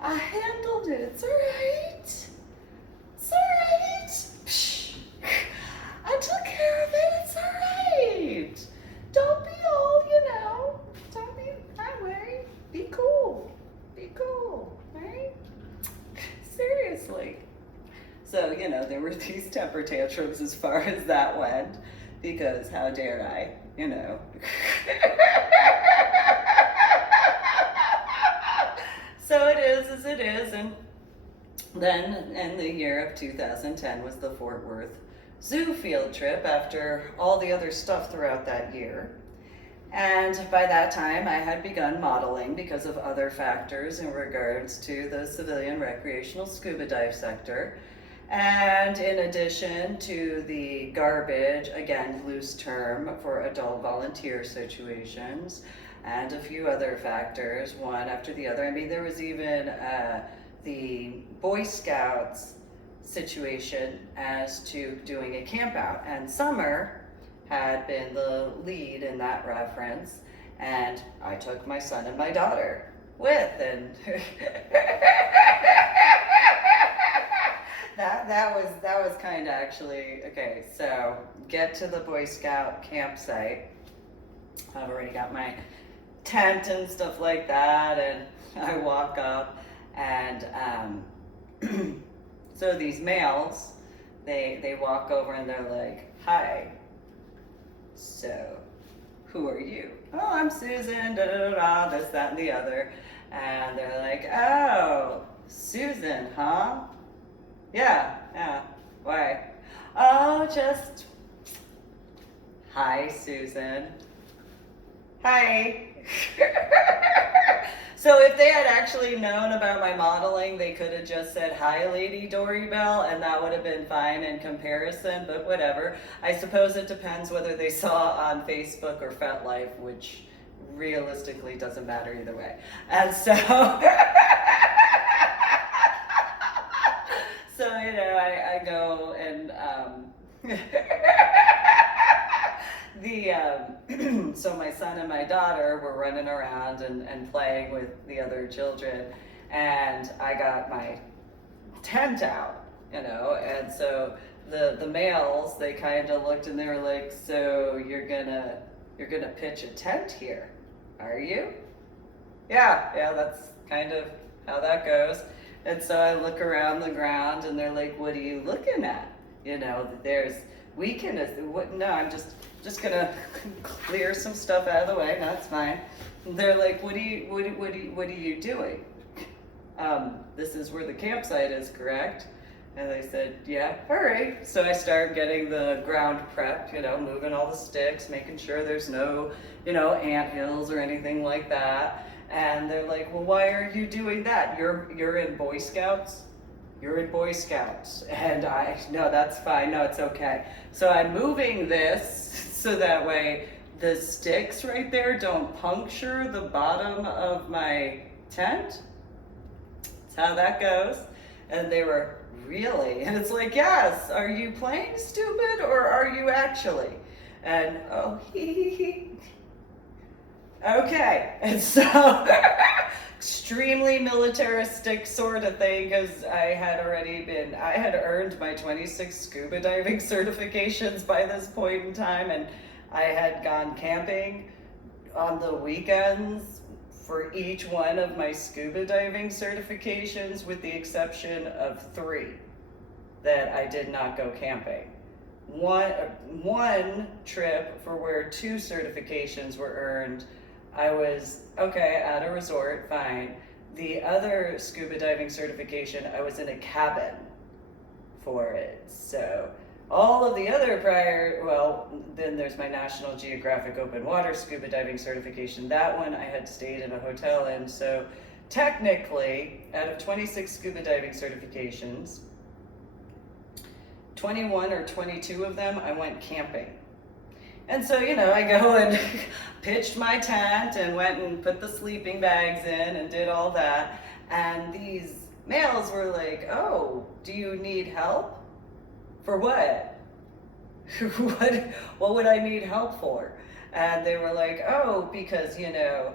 I handled it. It's all right. It's all right. Psh. I took care of it. It's all right. Don't be all, you know. Don't be that way. Be cool. Be cool, right? Seriously. So, you know, there were these temper tantrums as far as that went. because how dare I, you know. So it is as it is, and then in the year of 2010 was the Fort Worth Zoo field trip after all the other stuff throughout that year. And by that time, I had begun modeling because of other factors in regards to the civilian recreational scuba dive sector. And in addition to the garbage, again, loose term for adult volunteer situations, and a few other factors, one after the other. I mean, there was even the Boy Scouts situation as to doing a camp out. And Summer had been the lead in that reference, and I took my son and my daughter with, and that was kind of actually okay. So get to the Boy Scout campsite. I've already got my tent and stuff like that, and I walk up, and so these males, they walk over and they're like, "Hi. So, who are you?" "Oh, I'm Susan, da da da da, this, that, and the other." And they're like, "Oh, Susan, huh? Yeah, why?" "Oh, just, hi, Susan." "Hi." So if they had actually known about my modeling, they could have just said, "Hi, Lady Dory Bell," and that would have been fine in comparison, but whatever. I suppose it depends whether they saw on Facebook or FetLife, which realistically doesn't matter either way. And so, so you know, I go and so my son and my daughter were running around and playing with the other children, and I got my tent out, you know, and so the males, they kind of looked and they were like, "So you're gonna pitch a tent here, are you?" Yeah, that's kind of how that goes. And so I look around the ground and they're like, "What are you looking at?" You know, no, I'm just gonna clear some stuff out of the way. That's fine. They're like, what are you doing? This is where the campsite is, correct?" And they said, "Yeah." "All right." So I start getting the ground prepped, you know, moving all the sticks, making sure there's no, you know, anthills or anything like that. And they're like, "Well, why are you doing that? You're in Boy Scouts?" "You're in Boy Scouts." And no, that's fine. No, it's okay. So I'm moving this so that way the sticks right there don't puncture the bottom of my tent. That's how that goes. And they were, "Really?" And it's like, "Yes. Are you playing stupid or are you actually?" And oh, he. Okay. And so extremely militaristic sort of thing, because I had earned my 26 scuba diving certifications by this point in time, and I had gone camping on the weekends for each one of my scuba diving certifications, with the exception of 3 that I did not go camping. One trip for where 2 certifications were earned, I was, okay, at a resort, fine. The other scuba diving certification, I was in a cabin for it. So all of the other then there's my National Geographic Open Water scuba diving certification. That one I had stayed in a hotel in. So technically, out of 26 scuba diving certifications, 21 or 22 of them, I went camping. And so, you know, I go and pitched my tent and went and put the sleeping bags in and did all that. And these males were like, "Oh, do you need help?" "For what?" What would I need help for? And they were like, "Oh, because, you know,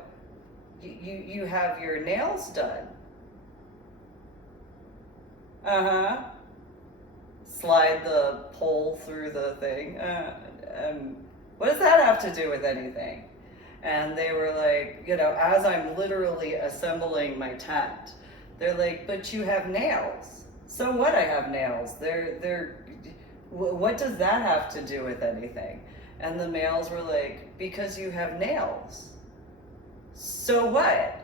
you have your nails done." Uh-huh. Slide the pole through the thing. What does that have to do with anything? And they were like, you know, as I'm literally assembling my tent, they're like, "But you have nails." "So what? I have nails. What does that have to do with anything?" And the males were like, because you have nails. So what?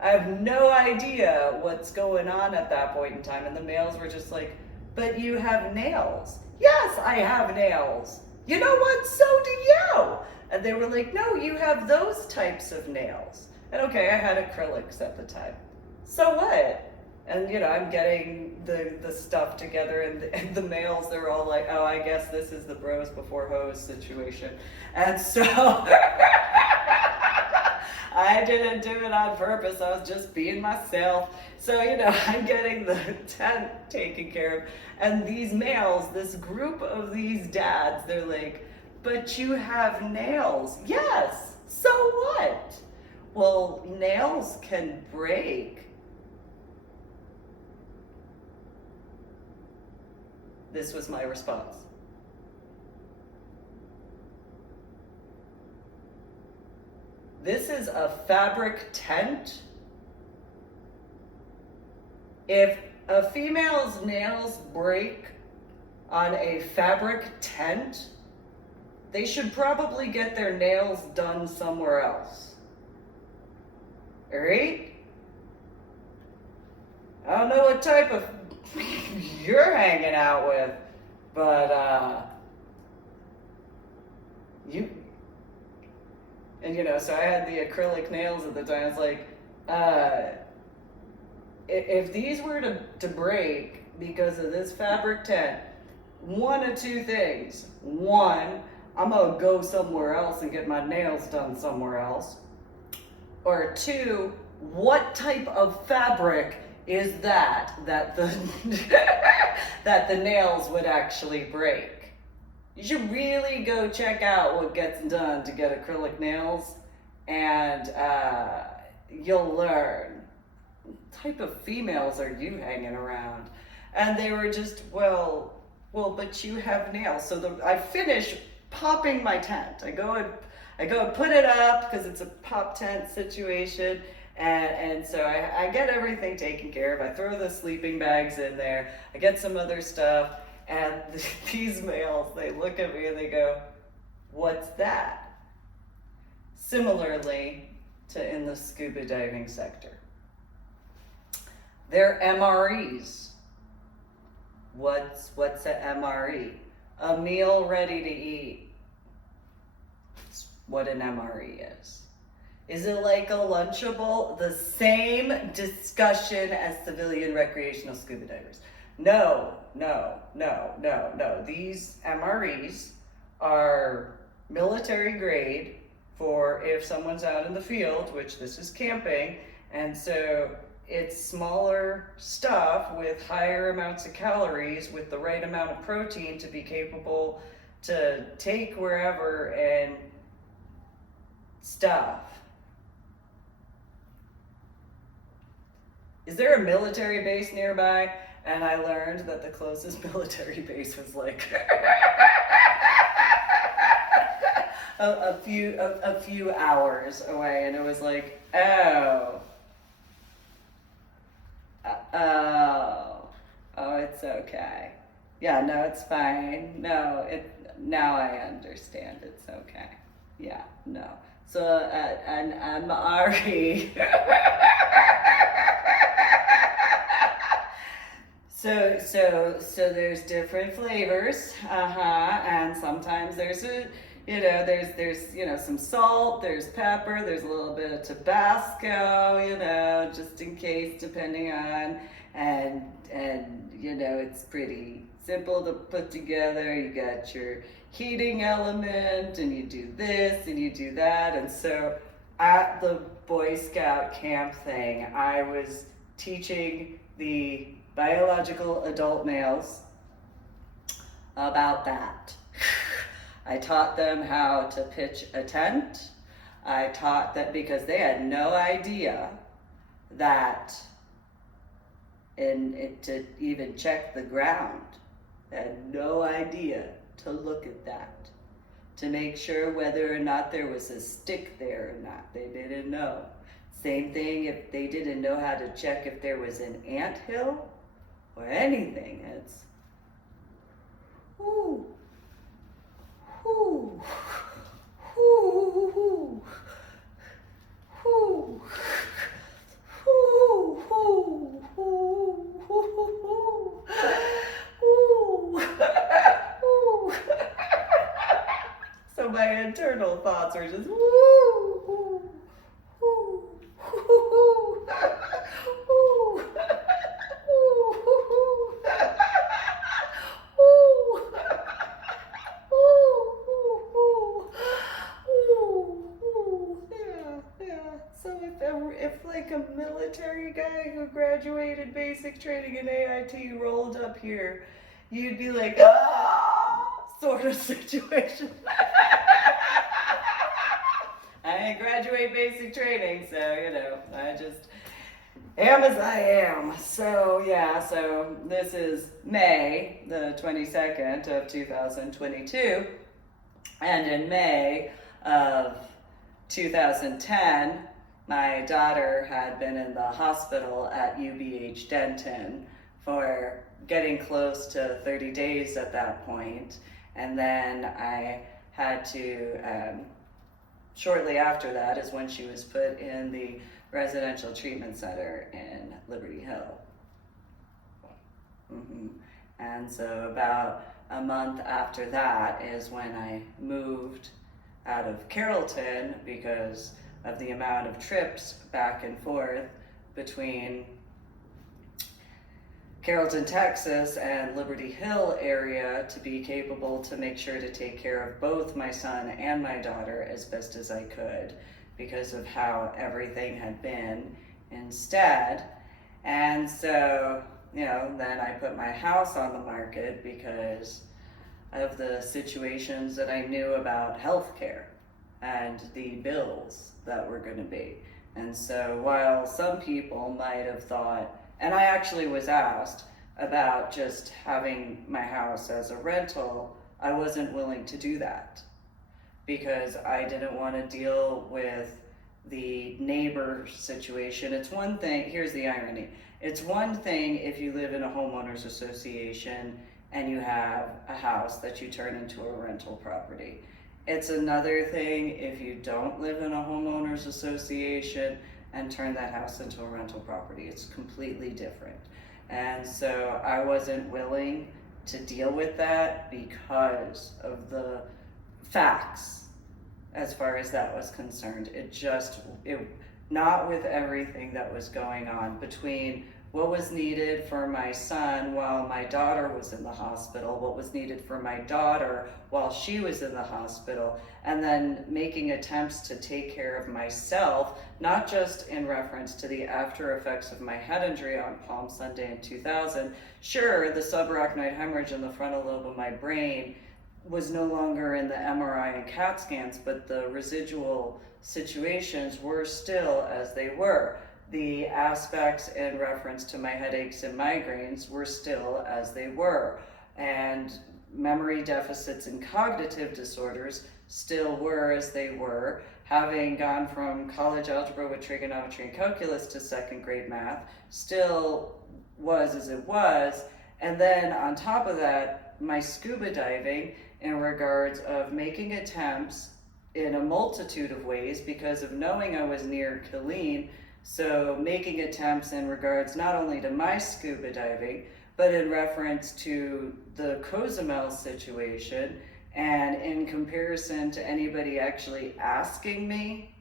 I have no idea what's going on at that point in time. And the males were just like, but you have nails. Yes, I have nails. You know what? So do you. And they were like, no, you have those types of nails. And okay, I had acrylics at the time. So what? And I'm getting the stuff together, and the males, they're all like, oh, I guess this is the bros before hoes situation. And so I didn't do it on purpose. I was just being myself. So, I'm getting the tent taken care of. And these males, this group of these dads, they're like, but you have nails. Yes, so what? Well, nails can break. This was my response. This is a fabric tent. If a female's nails break on a fabric tent, they should probably get their nails done somewhere else. All right? I don't know what type of you're hanging out with, but so I had the acrylic nails at the time. It's like, if these were to break because of this fabric tent, one of two things. One, I'm gonna go somewhere else and get my nails done somewhere else. Or two, what type of fabric is that the that the nails would actually break? You should really go check out what gets done to get acrylic nails, and you'll learn what type of females are you hanging around. And they were just, well, but you have nails. So I finish popping my tent. I go and put it up because it's a pop tent situation. And so I get everything taken care of. I throw the sleeping bags in there. I get some other stuff. And these males, they look at me and they go, what's that? Similarly to in the scuba diving sector. They're MREs. What's an MRE? A meal ready to eat. That's what an MRE is. Is it like a Lunchable? The same discussion as civilian recreational scuba divers. No. These MREs are military grade for if someone's out in the field, which this is camping, and so it's smaller stuff with higher amounts of calories with the right amount of protein to be capable to take wherever and stuff. Is there a military base nearby? And I learned that the closest military base was like a few hours away, and it was like, oh, it's okay. Yeah, no, it's fine. No, now I understand. It's okay. Yeah, no. So an MRE. So there's different flavors, and sometimes there's some salt, there's pepper, there's a little bit of Tabasco, just in case, depending on, and it's pretty simple to put together. You got your heating element, and you do this and you do that. And so at the Boy Scout camp thing, I was teaching the biological adult males about that. I taught them how to pitch a tent. I taught that because they had no idea that to even check the ground. They had no idea to look at that, to make sure whether or not there was a stick there or not. They didn't know. Same thing if they didn't know how to check if there was an anthill or anything. It's, ooh. Whoo. Whoo. Whoo. Whoo. Whoo. Whoo. Whoo. Whoo. So my internal thoughts are just woo. Whoo. Whoo. Whoo. Whoo. If like a military guy who graduated basic training in AIT rolled up here, you'd be like, ah, sort of situation. I didn't graduate basic training, so I just am as I am. So yeah, so this is May the 22nd of 2022, and in May of 2010, my daughter had been in the hospital at UBH Denton for getting close to 30 days at that point, and then I had to, shortly after that is when she was put in the residential treatment center in Liberty Hill. And so about a month after that is when I moved out of Carrollton because of the amount of trips back and forth between Carrollton, Texas and Liberty Hill area to be capable to make sure to take care of both my son and my daughter as best as I could because of how everything had been instead. And so, then I put my house on the market because of the situations that I knew about healthcare and the bills that were going to be. And so while some people might have thought, and I actually was asked about just having my house as a rental, I wasn't willing to do that because I didn't want to deal with the neighbor situation. It's one thing, here's the irony, it's one thing if you live in a homeowners association and you have a house that you turn into a rental property. It's another thing if you don't live in a homeowners association and turn that house into a rental property. It's completely different. And so I wasn't willing to deal with that because of the facts as far as that was concerned. It not with everything that was going on between what was needed for my son while my daughter was in the hospital, what was needed for my daughter while she was in the hospital, and then making attempts to take care of myself, not just in reference to the after effects of my head injury on Palm Sunday in 2000. Sure, the subarachnoid hemorrhage in the frontal lobe of my brain was no longer in the MRI and CAT scans, but the residual situations were still as they were. The aspects in reference to my headaches and migraines were still as they were. And memory deficits and cognitive disorders still were as they were. Having gone from college algebra with trigonometry and calculus to second grade math still was as it was. And then on top of that, my scuba diving in regards of making attempts in a multitude of ways because of knowing I was near Killeen. So making attempts in regards not only to my scuba diving, but in reference to the Cozumel situation and in comparison to anybody actually asking me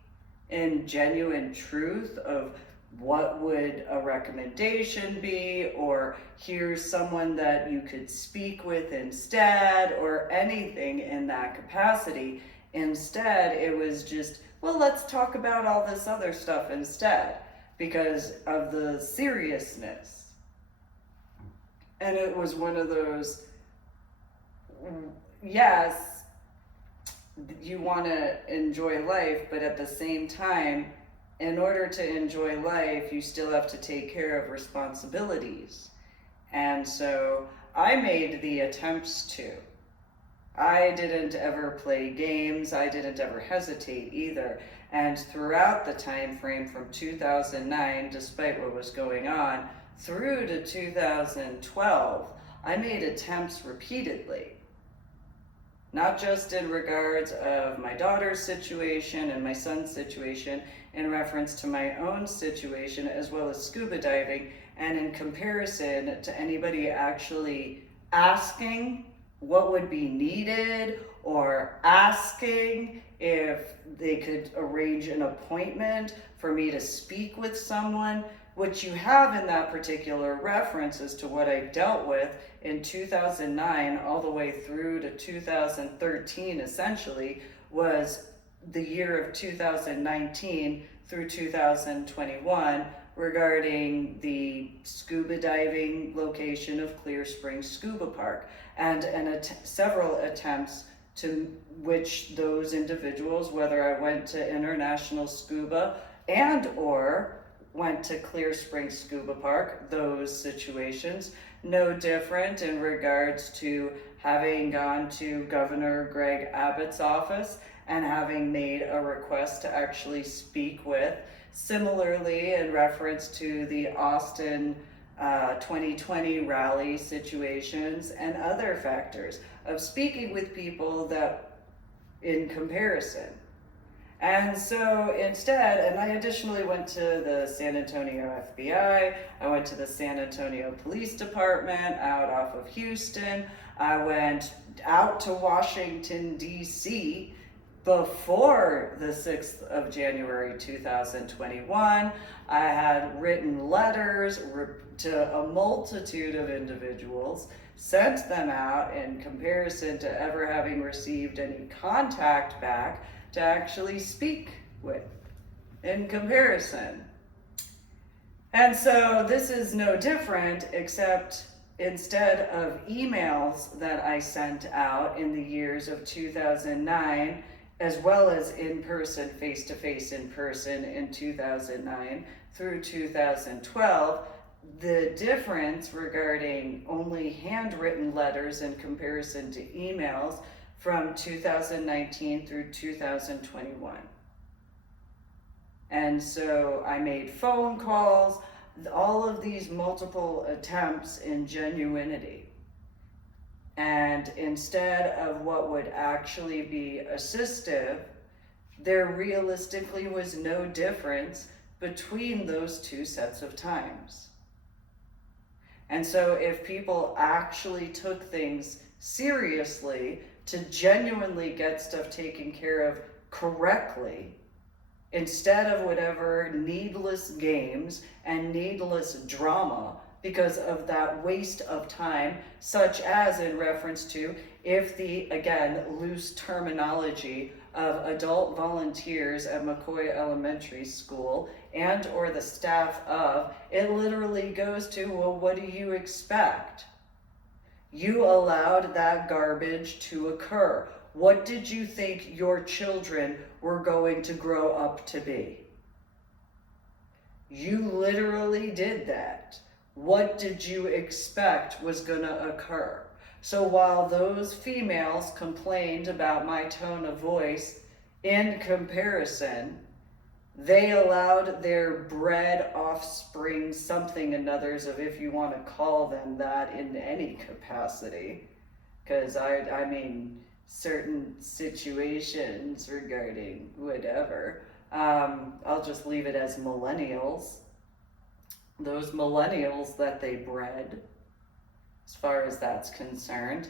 in genuine truth of what would a recommendation be, or here's someone that you could speak with instead, or anything in that capacity. Instead, it was just, well, let's talk about all this other stuff instead because of the seriousness. And it was one of those, yes, you want to enjoy life, but at the same time, in order to enjoy life, you still have to take care of responsibilities. And so I made the attempts to. I didn't ever play games. I didn't ever hesitate either. And throughout the time frame from 2009, despite what was going on, through to 2012, I made attempts repeatedly not just in regards of my daughter's situation and my son's situation, in reference to my own situation as well as scuba diving, and in comparison to anybody actually asking what would be needed or asking if they could arrange an appointment for me to speak with someone. What you have in that particular reference as to what I dealt with in 2009 all the way through to 2013 essentially was the year of 2019 through 2021 regarding the scuba diving location of Clear Springs Scuba Park, and several attempts to which those individuals, whether I went to International Scuba and or went to Clear Springs Scuba Park, those situations, no different in regards to having gone to Governor Greg Abbott's office and having made a request to actually speak with. Similarly, in reference to the Austin 2020 rally situations and other factors of speaking with people that in comparison. And so instead, and I additionally went to the San Antonio FBI, I went to the San Antonio Police Department out off of Houston, I went out to Washington, D.C. before the 6th of January 2021. I had written letters to a multitude of individuals, sent them out in comparison to ever having received any contact back to actually speak with in comparison. And so this is no different, except instead of emails that I sent out in the years of 2009, as well as in person, face-to-face in person in 2009 through 2012, the difference regarding only handwritten letters in comparison to emails from 2019 through 2021. And so I made phone calls, all of these multiple attempts in genuinity. And instead of what would actually be assistive, there realistically was no difference between those two sets of times. And so if people actually took things seriously to genuinely get stuff taken care of correctly, instead of whatever needless games and needless drama because of that waste of time, such as in reference to if the, again, loose terminology of adult volunteers at McCoy Elementary School and or the staff of, it literally goes to, well, what do you expect? You allowed that garbage to occur. What did you think your children were going to grow up to be? You literally did that. What did you expect was going to occur? So while those females complained about my tone of voice, in comparison, they allowed their bred offspring something and others, of if you want to call them that in any capacity, because I mean certain situations regarding whatever, I'll just leave it as millennials. Those millennials that they bred, as far as that's concerned,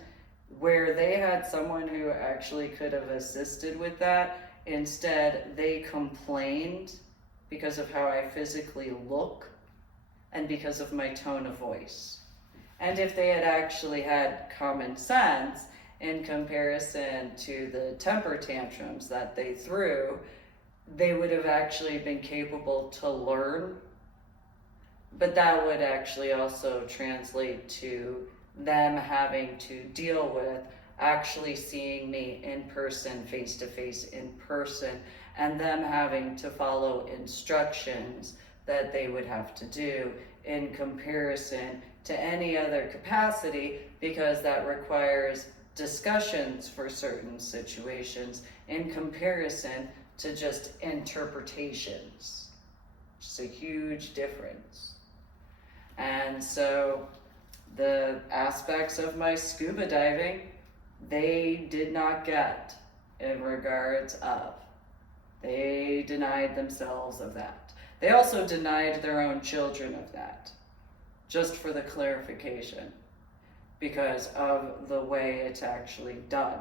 where they had someone who actually could have assisted with that, instead they complained because of how I physically look and because of my tone of voice. And if they had actually had common sense in comparison to the temper tantrums that they threw, they would have actually been capable to learn. But that would actually also translate to them having to deal with actually seeing me in person, face to face in person, and them having to follow instructions that they would have to do in comparison to any other capacity, because that requires discussions for certain situations in comparison to just interpretations. It's a huge difference. And so the aspects of my scuba diving they did not get in regards of. They denied themselves of that. They also denied their own children of that, just for the clarification, because of the way it's actually done.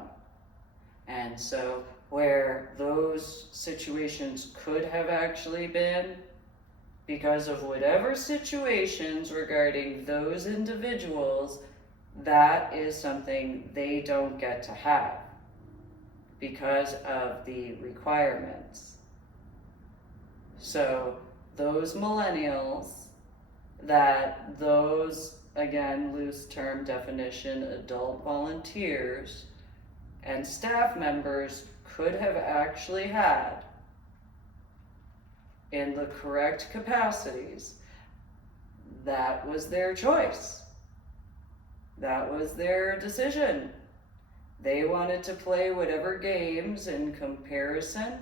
And so where those situations could have actually been, because of whatever situations regarding those individuals, that is something they don't get to have because of the requirements. So those millennials, again, loose term definition, adult volunteers and staff members could have actually had in the correct capacities, that was their choice. That was their decision. They wanted to play whatever games in comparison,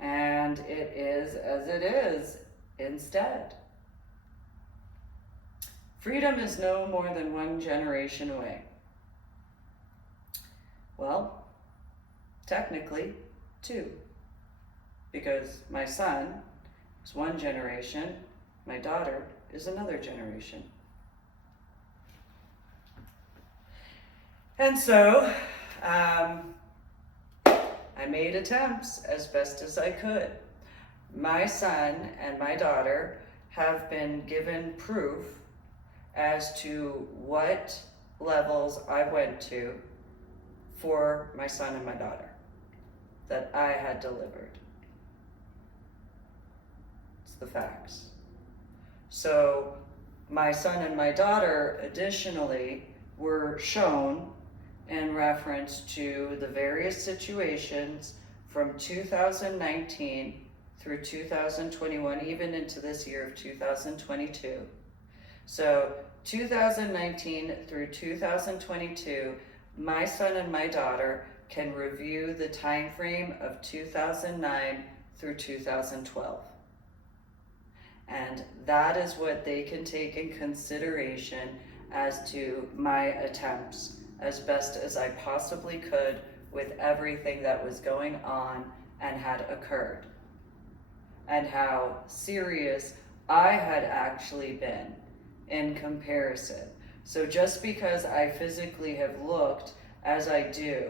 and it is as it is instead. Freedom is no more than one generation away. Well, technically, two. Because my son is one generation, my daughter is another generation. And so, I made attempts as best as I could. My son and my daughter have been given proof as to what levels I went to for my son and my daughter that I had delivered. It's the facts. So my son and my daughter additionally were shown in reference to the various situations from 2019 through 2021, even into this year of 2022. So 2019 through 2022, my son and my daughter can review the time frame of 2009 through 2012. And that is what they can take in consideration as to my attempts as best as I possibly could with everything that was going on and had occurred, and how serious I had actually been in comparison. So just because I physically have looked as I do,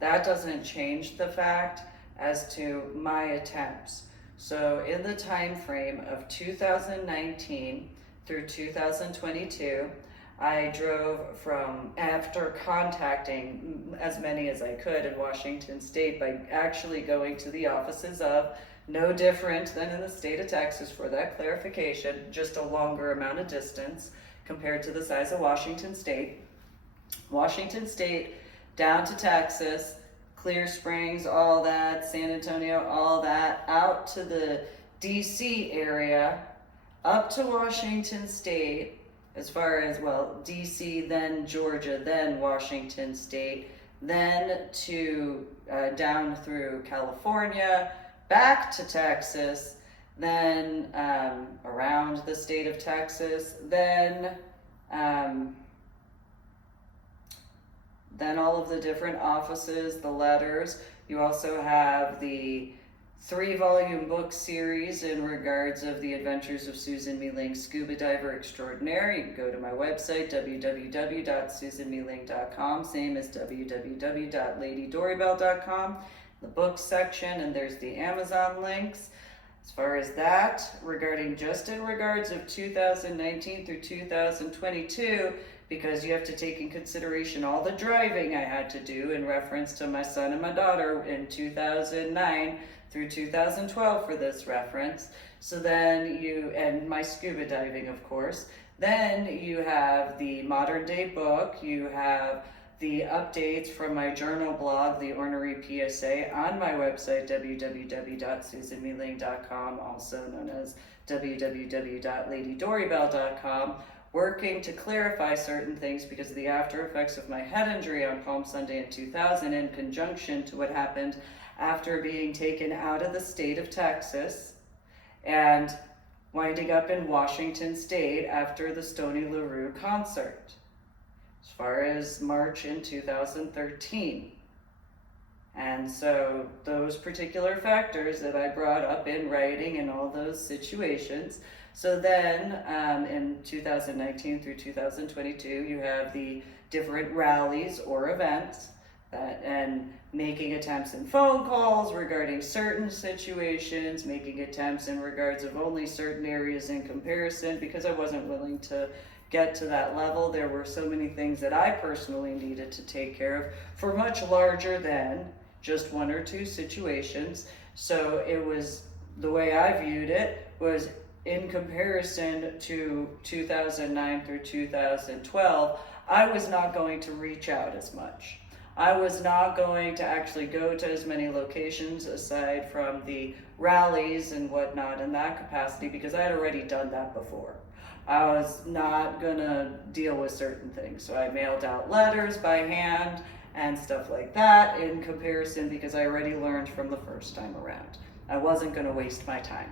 that doesn't change the fact as to my attempts. So in the time frame of 2019 through 2022, I drove from, after contacting as many as I could in Washington State by actually going to the offices of, no different than in the state of Texas for that clarification, just a longer amount of distance compared to the size of Washington State. Washington State down to Texas, Clear Springs, all that, San Antonio, all that, out to the DC area, up to Washington State, as far as, well, DC, then Georgia, then Washington State, then to down through California, back to Texas, then around the state of Texas, then all of the different offices, the letters. You also have the 3-volume book series in regards of the adventures of Susan Mealing, Scuba Diver Extraordinaire. You can go to my website, www.susanmealing.com, same as www.ladydoribelle.com, the books section, and there's the Amazon links. As far as that, just in regards of 2019 through 2022, because you have to take in consideration all the driving I had to do in reference to my son and my daughter in 2009 through 2012 for this reference. So then and my scuba diving, of course. Then you have the modern day book, you have the updates from my journal blog, the Ornery PSA, on my website, www.susanmealing.com, also known as www.ladydoribelle.com, working to clarify certain things because of the after effects of my head injury on Palm Sunday in 2000, in conjunction to what happened after being taken out of the state of Texas and winding up in Washington State after the Stoney LaRue concert. as far as March in 2013. And so those particular factors that I brought up in writing and all those situations. So then in 2019 through 2022, you have the different rallies or events and making attempts and phone calls regarding certain situations, making attempts in regards of only certain areas in comparison, because I wasn't willing to get to that level. There were so many things that I personally needed to take care of for much larger than just one or two situations. So it was, the way I viewed it was in comparison to 2009 through 2012, I was not going to reach out as much. I was not going to actually go to as many locations aside from the rallies and whatnot in that capacity, because I had already done that before. I was not gonna deal with certain things. So I mailed out letters by hand and stuff like that in comparison, because I already learned from the first time around. I wasn't gonna waste my time.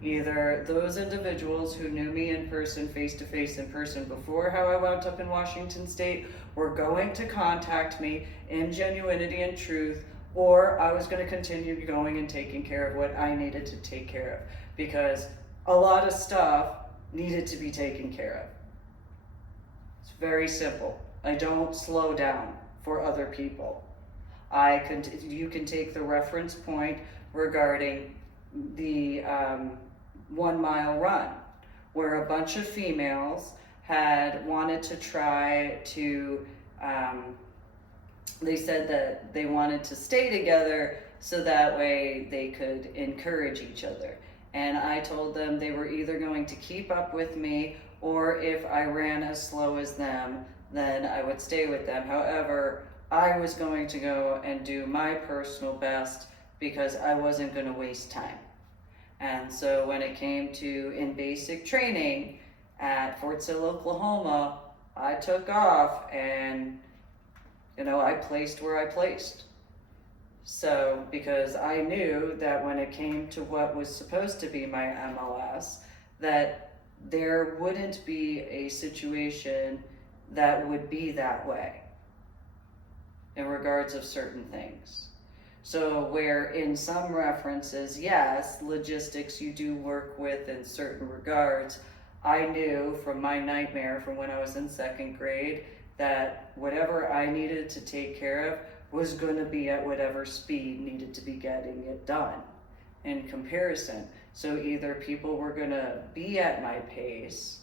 Either those individuals who knew me in person, face-to-face in person before how I wound up in Washington State, were going to contact me in genuinity and truth, or I was going to continue going and taking care of what I needed to take care of, because a lot of stuff needed to be taken care of. It's very simple. I don't slow down for other people. You can take the reference point regarding the 1 mile run, where a bunch of females had wanted to try to, they said that they wanted to stay together so that way they could encourage each other. And I told them they were either going to keep up with me, or if I ran as slow as them, then I would stay with them. However, I was going to go and do my personal best, because I wasn't going to waste time. And so when it came to in basic training at Fort Sill, Oklahoma, I took off and, I placed where I placed. So, because I knew that when it came to what was supposed to be my MLS, that there wouldn't be a situation that would be that way in regards of certain things. So where in some references, yes, logistics you do work with in certain regards, I knew from my nightmare from when I was in second grade that whatever I needed to take care of was going to be at whatever speed needed to be getting it done in comparison. So either people were going to be at my pace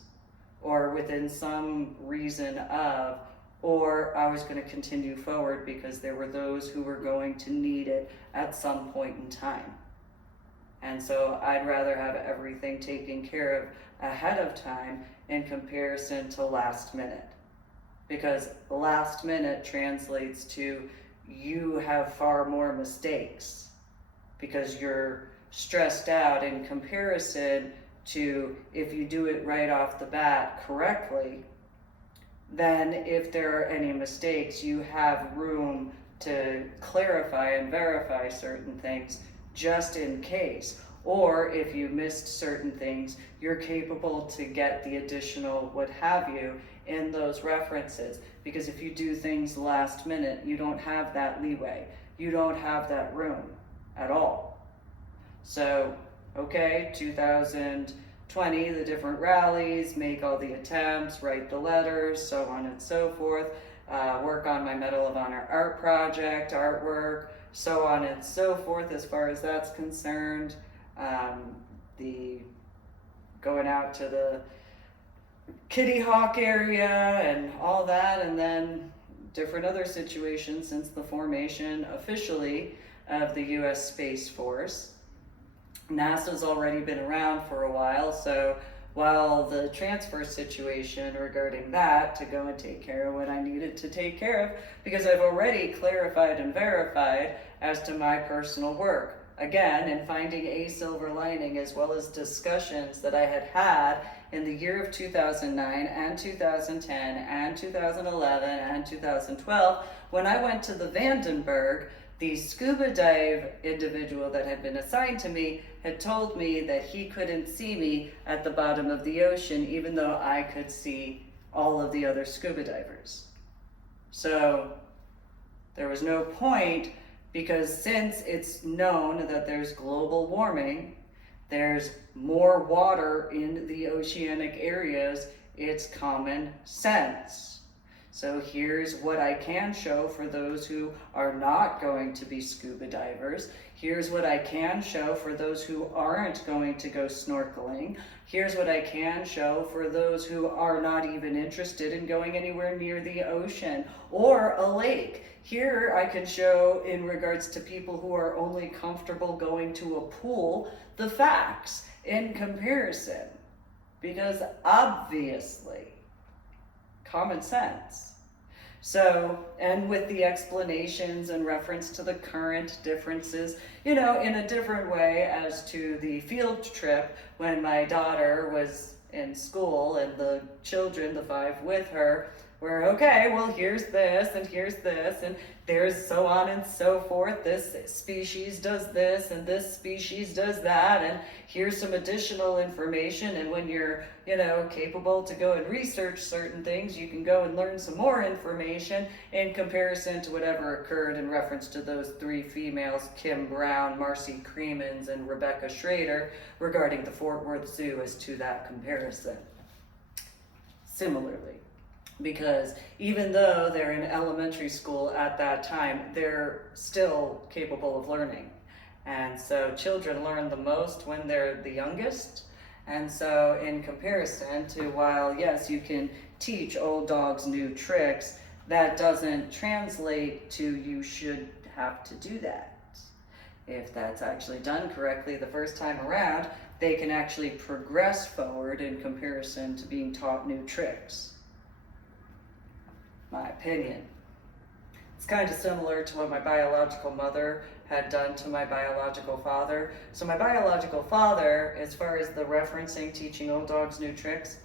or within some reason of, or I was going to continue forward because there were those who were going to need it at some point in time. And so I'd rather have everything taken care of ahead of time in comparison to last minute. Because last minute translates to you have far more mistakes because you're stressed out in comparison to if you do it right off the bat correctly, then if there are any mistakes, you have room to clarify and verify certain things just in case. Or if you missed certain things, you're capable to get the additional what have you in those references. Because if you do things last minute, you don't have that leeway. You don't have that room at all. So, okay, 2020, the different rallies, make all the attempts, write the letters, so on and so forth, work on my Medal of Honor art project, artwork, so on and so forth as far as that's concerned. The going out to the Kitty Hawk area and all that, and then different other situations since the formation officially of the U.S. Space Force. NASA's already been around for a while, so while the transfer situation regarding that to go and take care of what I needed to take care of, because I've already clarified and verified as to my personal work. Again, in finding a silver lining, as well as discussions that I had had in the year of 2009 and 2010 and 2011 and 2012, when I went to the Vandenberg, the scuba dive individual that had been assigned to me had told me that he couldn't see me at the bottom of the ocean, even though I could see all of the other scuba divers. So there was no point, because since it's known that there's global warming, there's more water in the oceanic areas, it's common sense. So here's what I can show for those who are not going to be scuba divers. Here's what I can show for those who aren't going to go snorkeling. Here's what I can show for those who are not even interested in going anywhere near the ocean or a lake. Here I can show, in regards to people who are only comfortable going to a pool, the facts in comparison. Because obviously, common sense. So, and with the explanations and reference to the current differences, in a different way as to the field trip when my daughter was in school and the children, the 5 with her, were okay, well, here's this and here's this and there's so on and so forth. This species does this and this species does that, and here's some additional information. And when you're, capable to go and research certain things, you can go and learn some more information in comparison to whatever occurred in reference to those 3 females, Kim Brown, Marcy Creemans, and Rebecca Schrader, regarding the Fort Worth Zoo as to that comparison. Similarly, because even though they're in elementary school at that time, they're still capable of learning. And so children learn the most when they're the youngest. And so in comparison to, while yes, you can teach old dogs new tricks, that doesn't translate to you should have to do that. If that's actually done correctly the first time around, they can actually progress forward in comparison to being taught new tricks. My opinion. It's kind of similar to what my biological mother had done to my biological father. So my biological father, as far as the referencing teaching old dogs new tricks,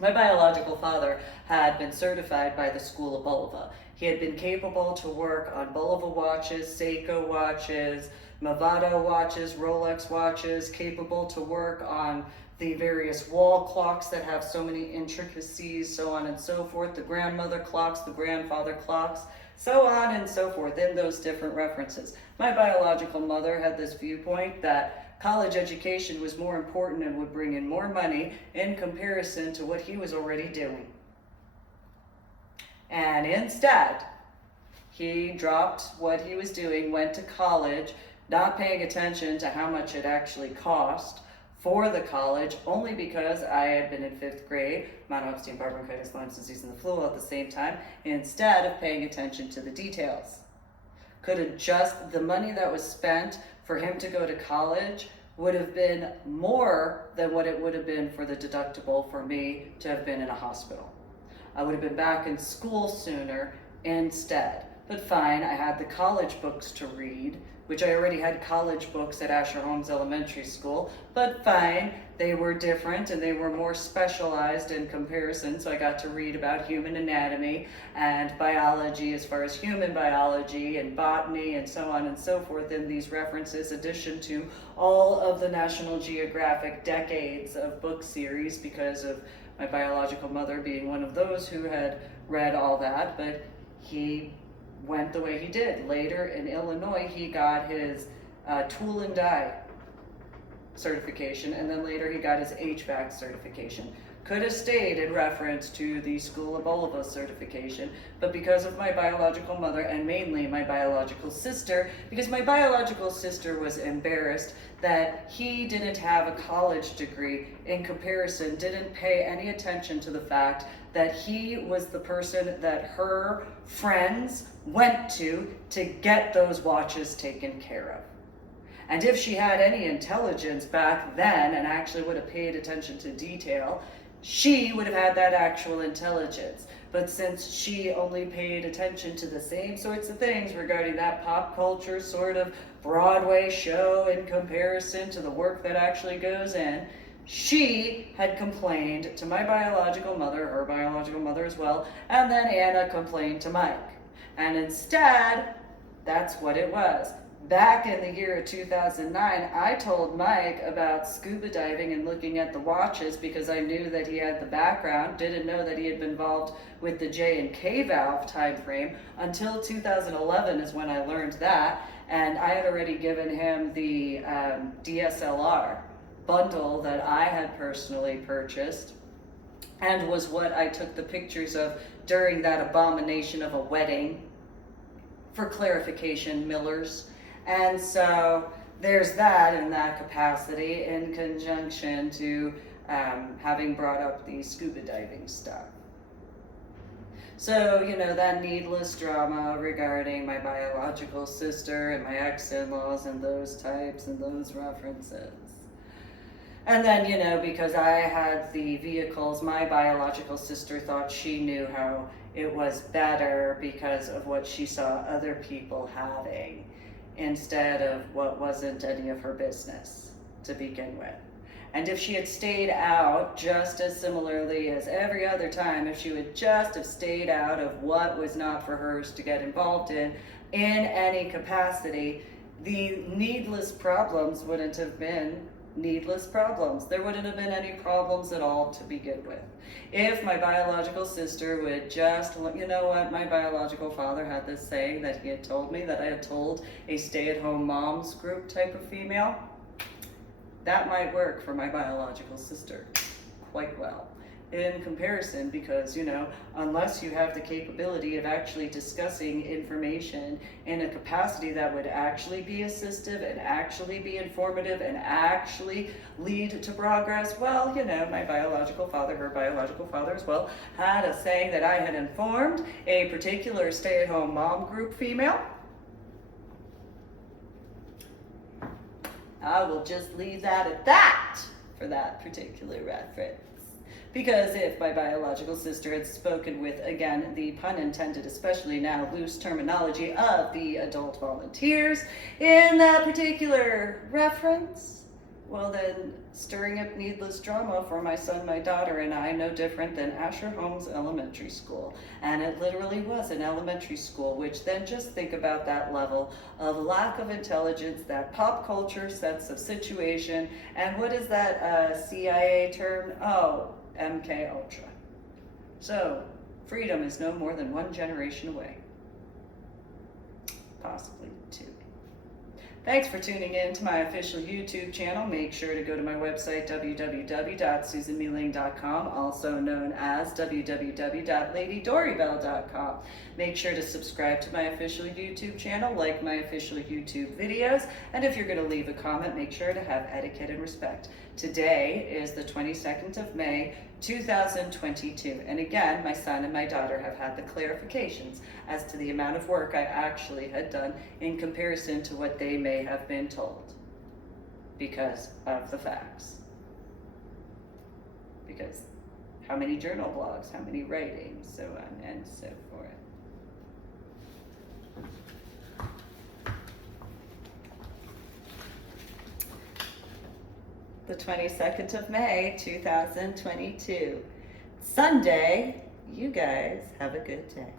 my biological father had been certified by the School of Bulova. He had been capable to work on Bulova watches, Seiko watches, Movado watches, Rolex watches, capable to work on the various wall clocks that have so many intricacies, so on and so forth, the grandmother clocks, the grandfather clocks, so on and so forth, in those different references. My biological mother had this viewpoint that college education was more important and would bring in more money in comparison to what he was already doing. And instead, he dropped what he was doing, went to college, not paying attention to how much it actually cost for the college, only because I had been in 5th grade, Mono Epstein-Barr bronchitis, Lyme's disease, and the flu all at the same time, instead of paying attention to the details. Could have just, the money that was spent for him to go to college would have been more than what it would have been for the deductible for me to have been in a hospital. I would have been back in school sooner instead. But fine, I had the college books to read, which I already had college books at Asher Holmes Elementary School, but fine, they were different and they were more specialized in comparison, so I got to read about human anatomy and biology as far as human biology and botany and so on and so forth in these references, addition to all of the National Geographic decades of book series, because of my biological mother being one of those who had read all that. But he went the way he did. Later in Illinois, he got his tool and die certification, and then later he got his HVAC certification. Could have stayed in reference to the School of Bulova certification, but because of my biological mother, and mainly my biological sister, because my biological sister was embarrassed that he didn't have a college degree, in comparison, didn't pay any attention to the fact that he was the person that her friends went to get those watches taken care of. And if she had any intelligence back then and actually would have paid attention to detail, she would have had that actual intelligence. But since she only paid attention to the same sorts of things regarding that pop culture sort of Broadway show in comparison to the work that actually goes in, she had complained to my biological mother, her biological mother as well, and then Anna complained to Mike. And instead, that's what it was. back in the year of 2009, I told Mike about scuba diving and looking at the watches because I knew that he had the background, didn't know that he had been involved with the J and K valve time frame until 2011 is when I learned that, and I had already given him the DSLR bundle that I had personally purchased and was what I took the pictures of during that abomination of a wedding. For clarification, Millers. And so there's that in that capacity in conjunction to having brought up the scuba diving stuff. So, you know, that needless drama regarding my biological sister and my ex-in-laws and those types and those references. And then, you know, because I had the vehicles, my biological sister thought she knew how it was better because of what she saw other people having instead of what wasn't any of her business to begin with. And if she had stayed out just as similarly as every other time, if she would just have stayed out of what was not for hers to get involved in any capacity, the needless problems wouldn't have been needless problems. There wouldn't have been any problems at all to begin with. If my biological sister would just, you know what, my biological father had this saying that he had told me that I had told a stay-at-home moms group type of female. That might work for my biological sister quite well in comparison because, you know, unless you have the capability of actually discussing information in a capacity that would actually be assistive and actually be informative and actually lead to progress, well, you know, my biological father, her biological father as well, had a saying that I had informed a particular stay-at-home mom group female. I will just leave that at that for that particular reference. Because if my biological sister had spoken with, again, the pun intended, especially now, loose terminology of the adult volunteers in that particular reference, well then, stirring up needless drama for my son, my daughter, and I, no different than Asher Holmes Elementary School. And it literally was an elementary school, which then just think about that level of lack of intelligence, that pop culture sense of situation, and what is that CIA term? Oh, MK Ultra. So, freedom is no more than one generation away. Possibly two. Thanks for tuning in to my official YouTube channel. Make sure to go to my website, www.susanmealing.com, also known as www.ladydorybell.com. Make sure to subscribe to my official YouTube channel, like my official YouTube videos, and if you're going to leave a comment, make sure to have etiquette and respect. Today is the 22nd of May, 2022, and again, my son and my daughter have had the clarifications as to the amount of work I actually had done in comparison to what they may have been told because of the facts. Because how many journal blogs, how many writings, so on and so forth. The 22nd of May, 2022. Sunday. You guys have a good day.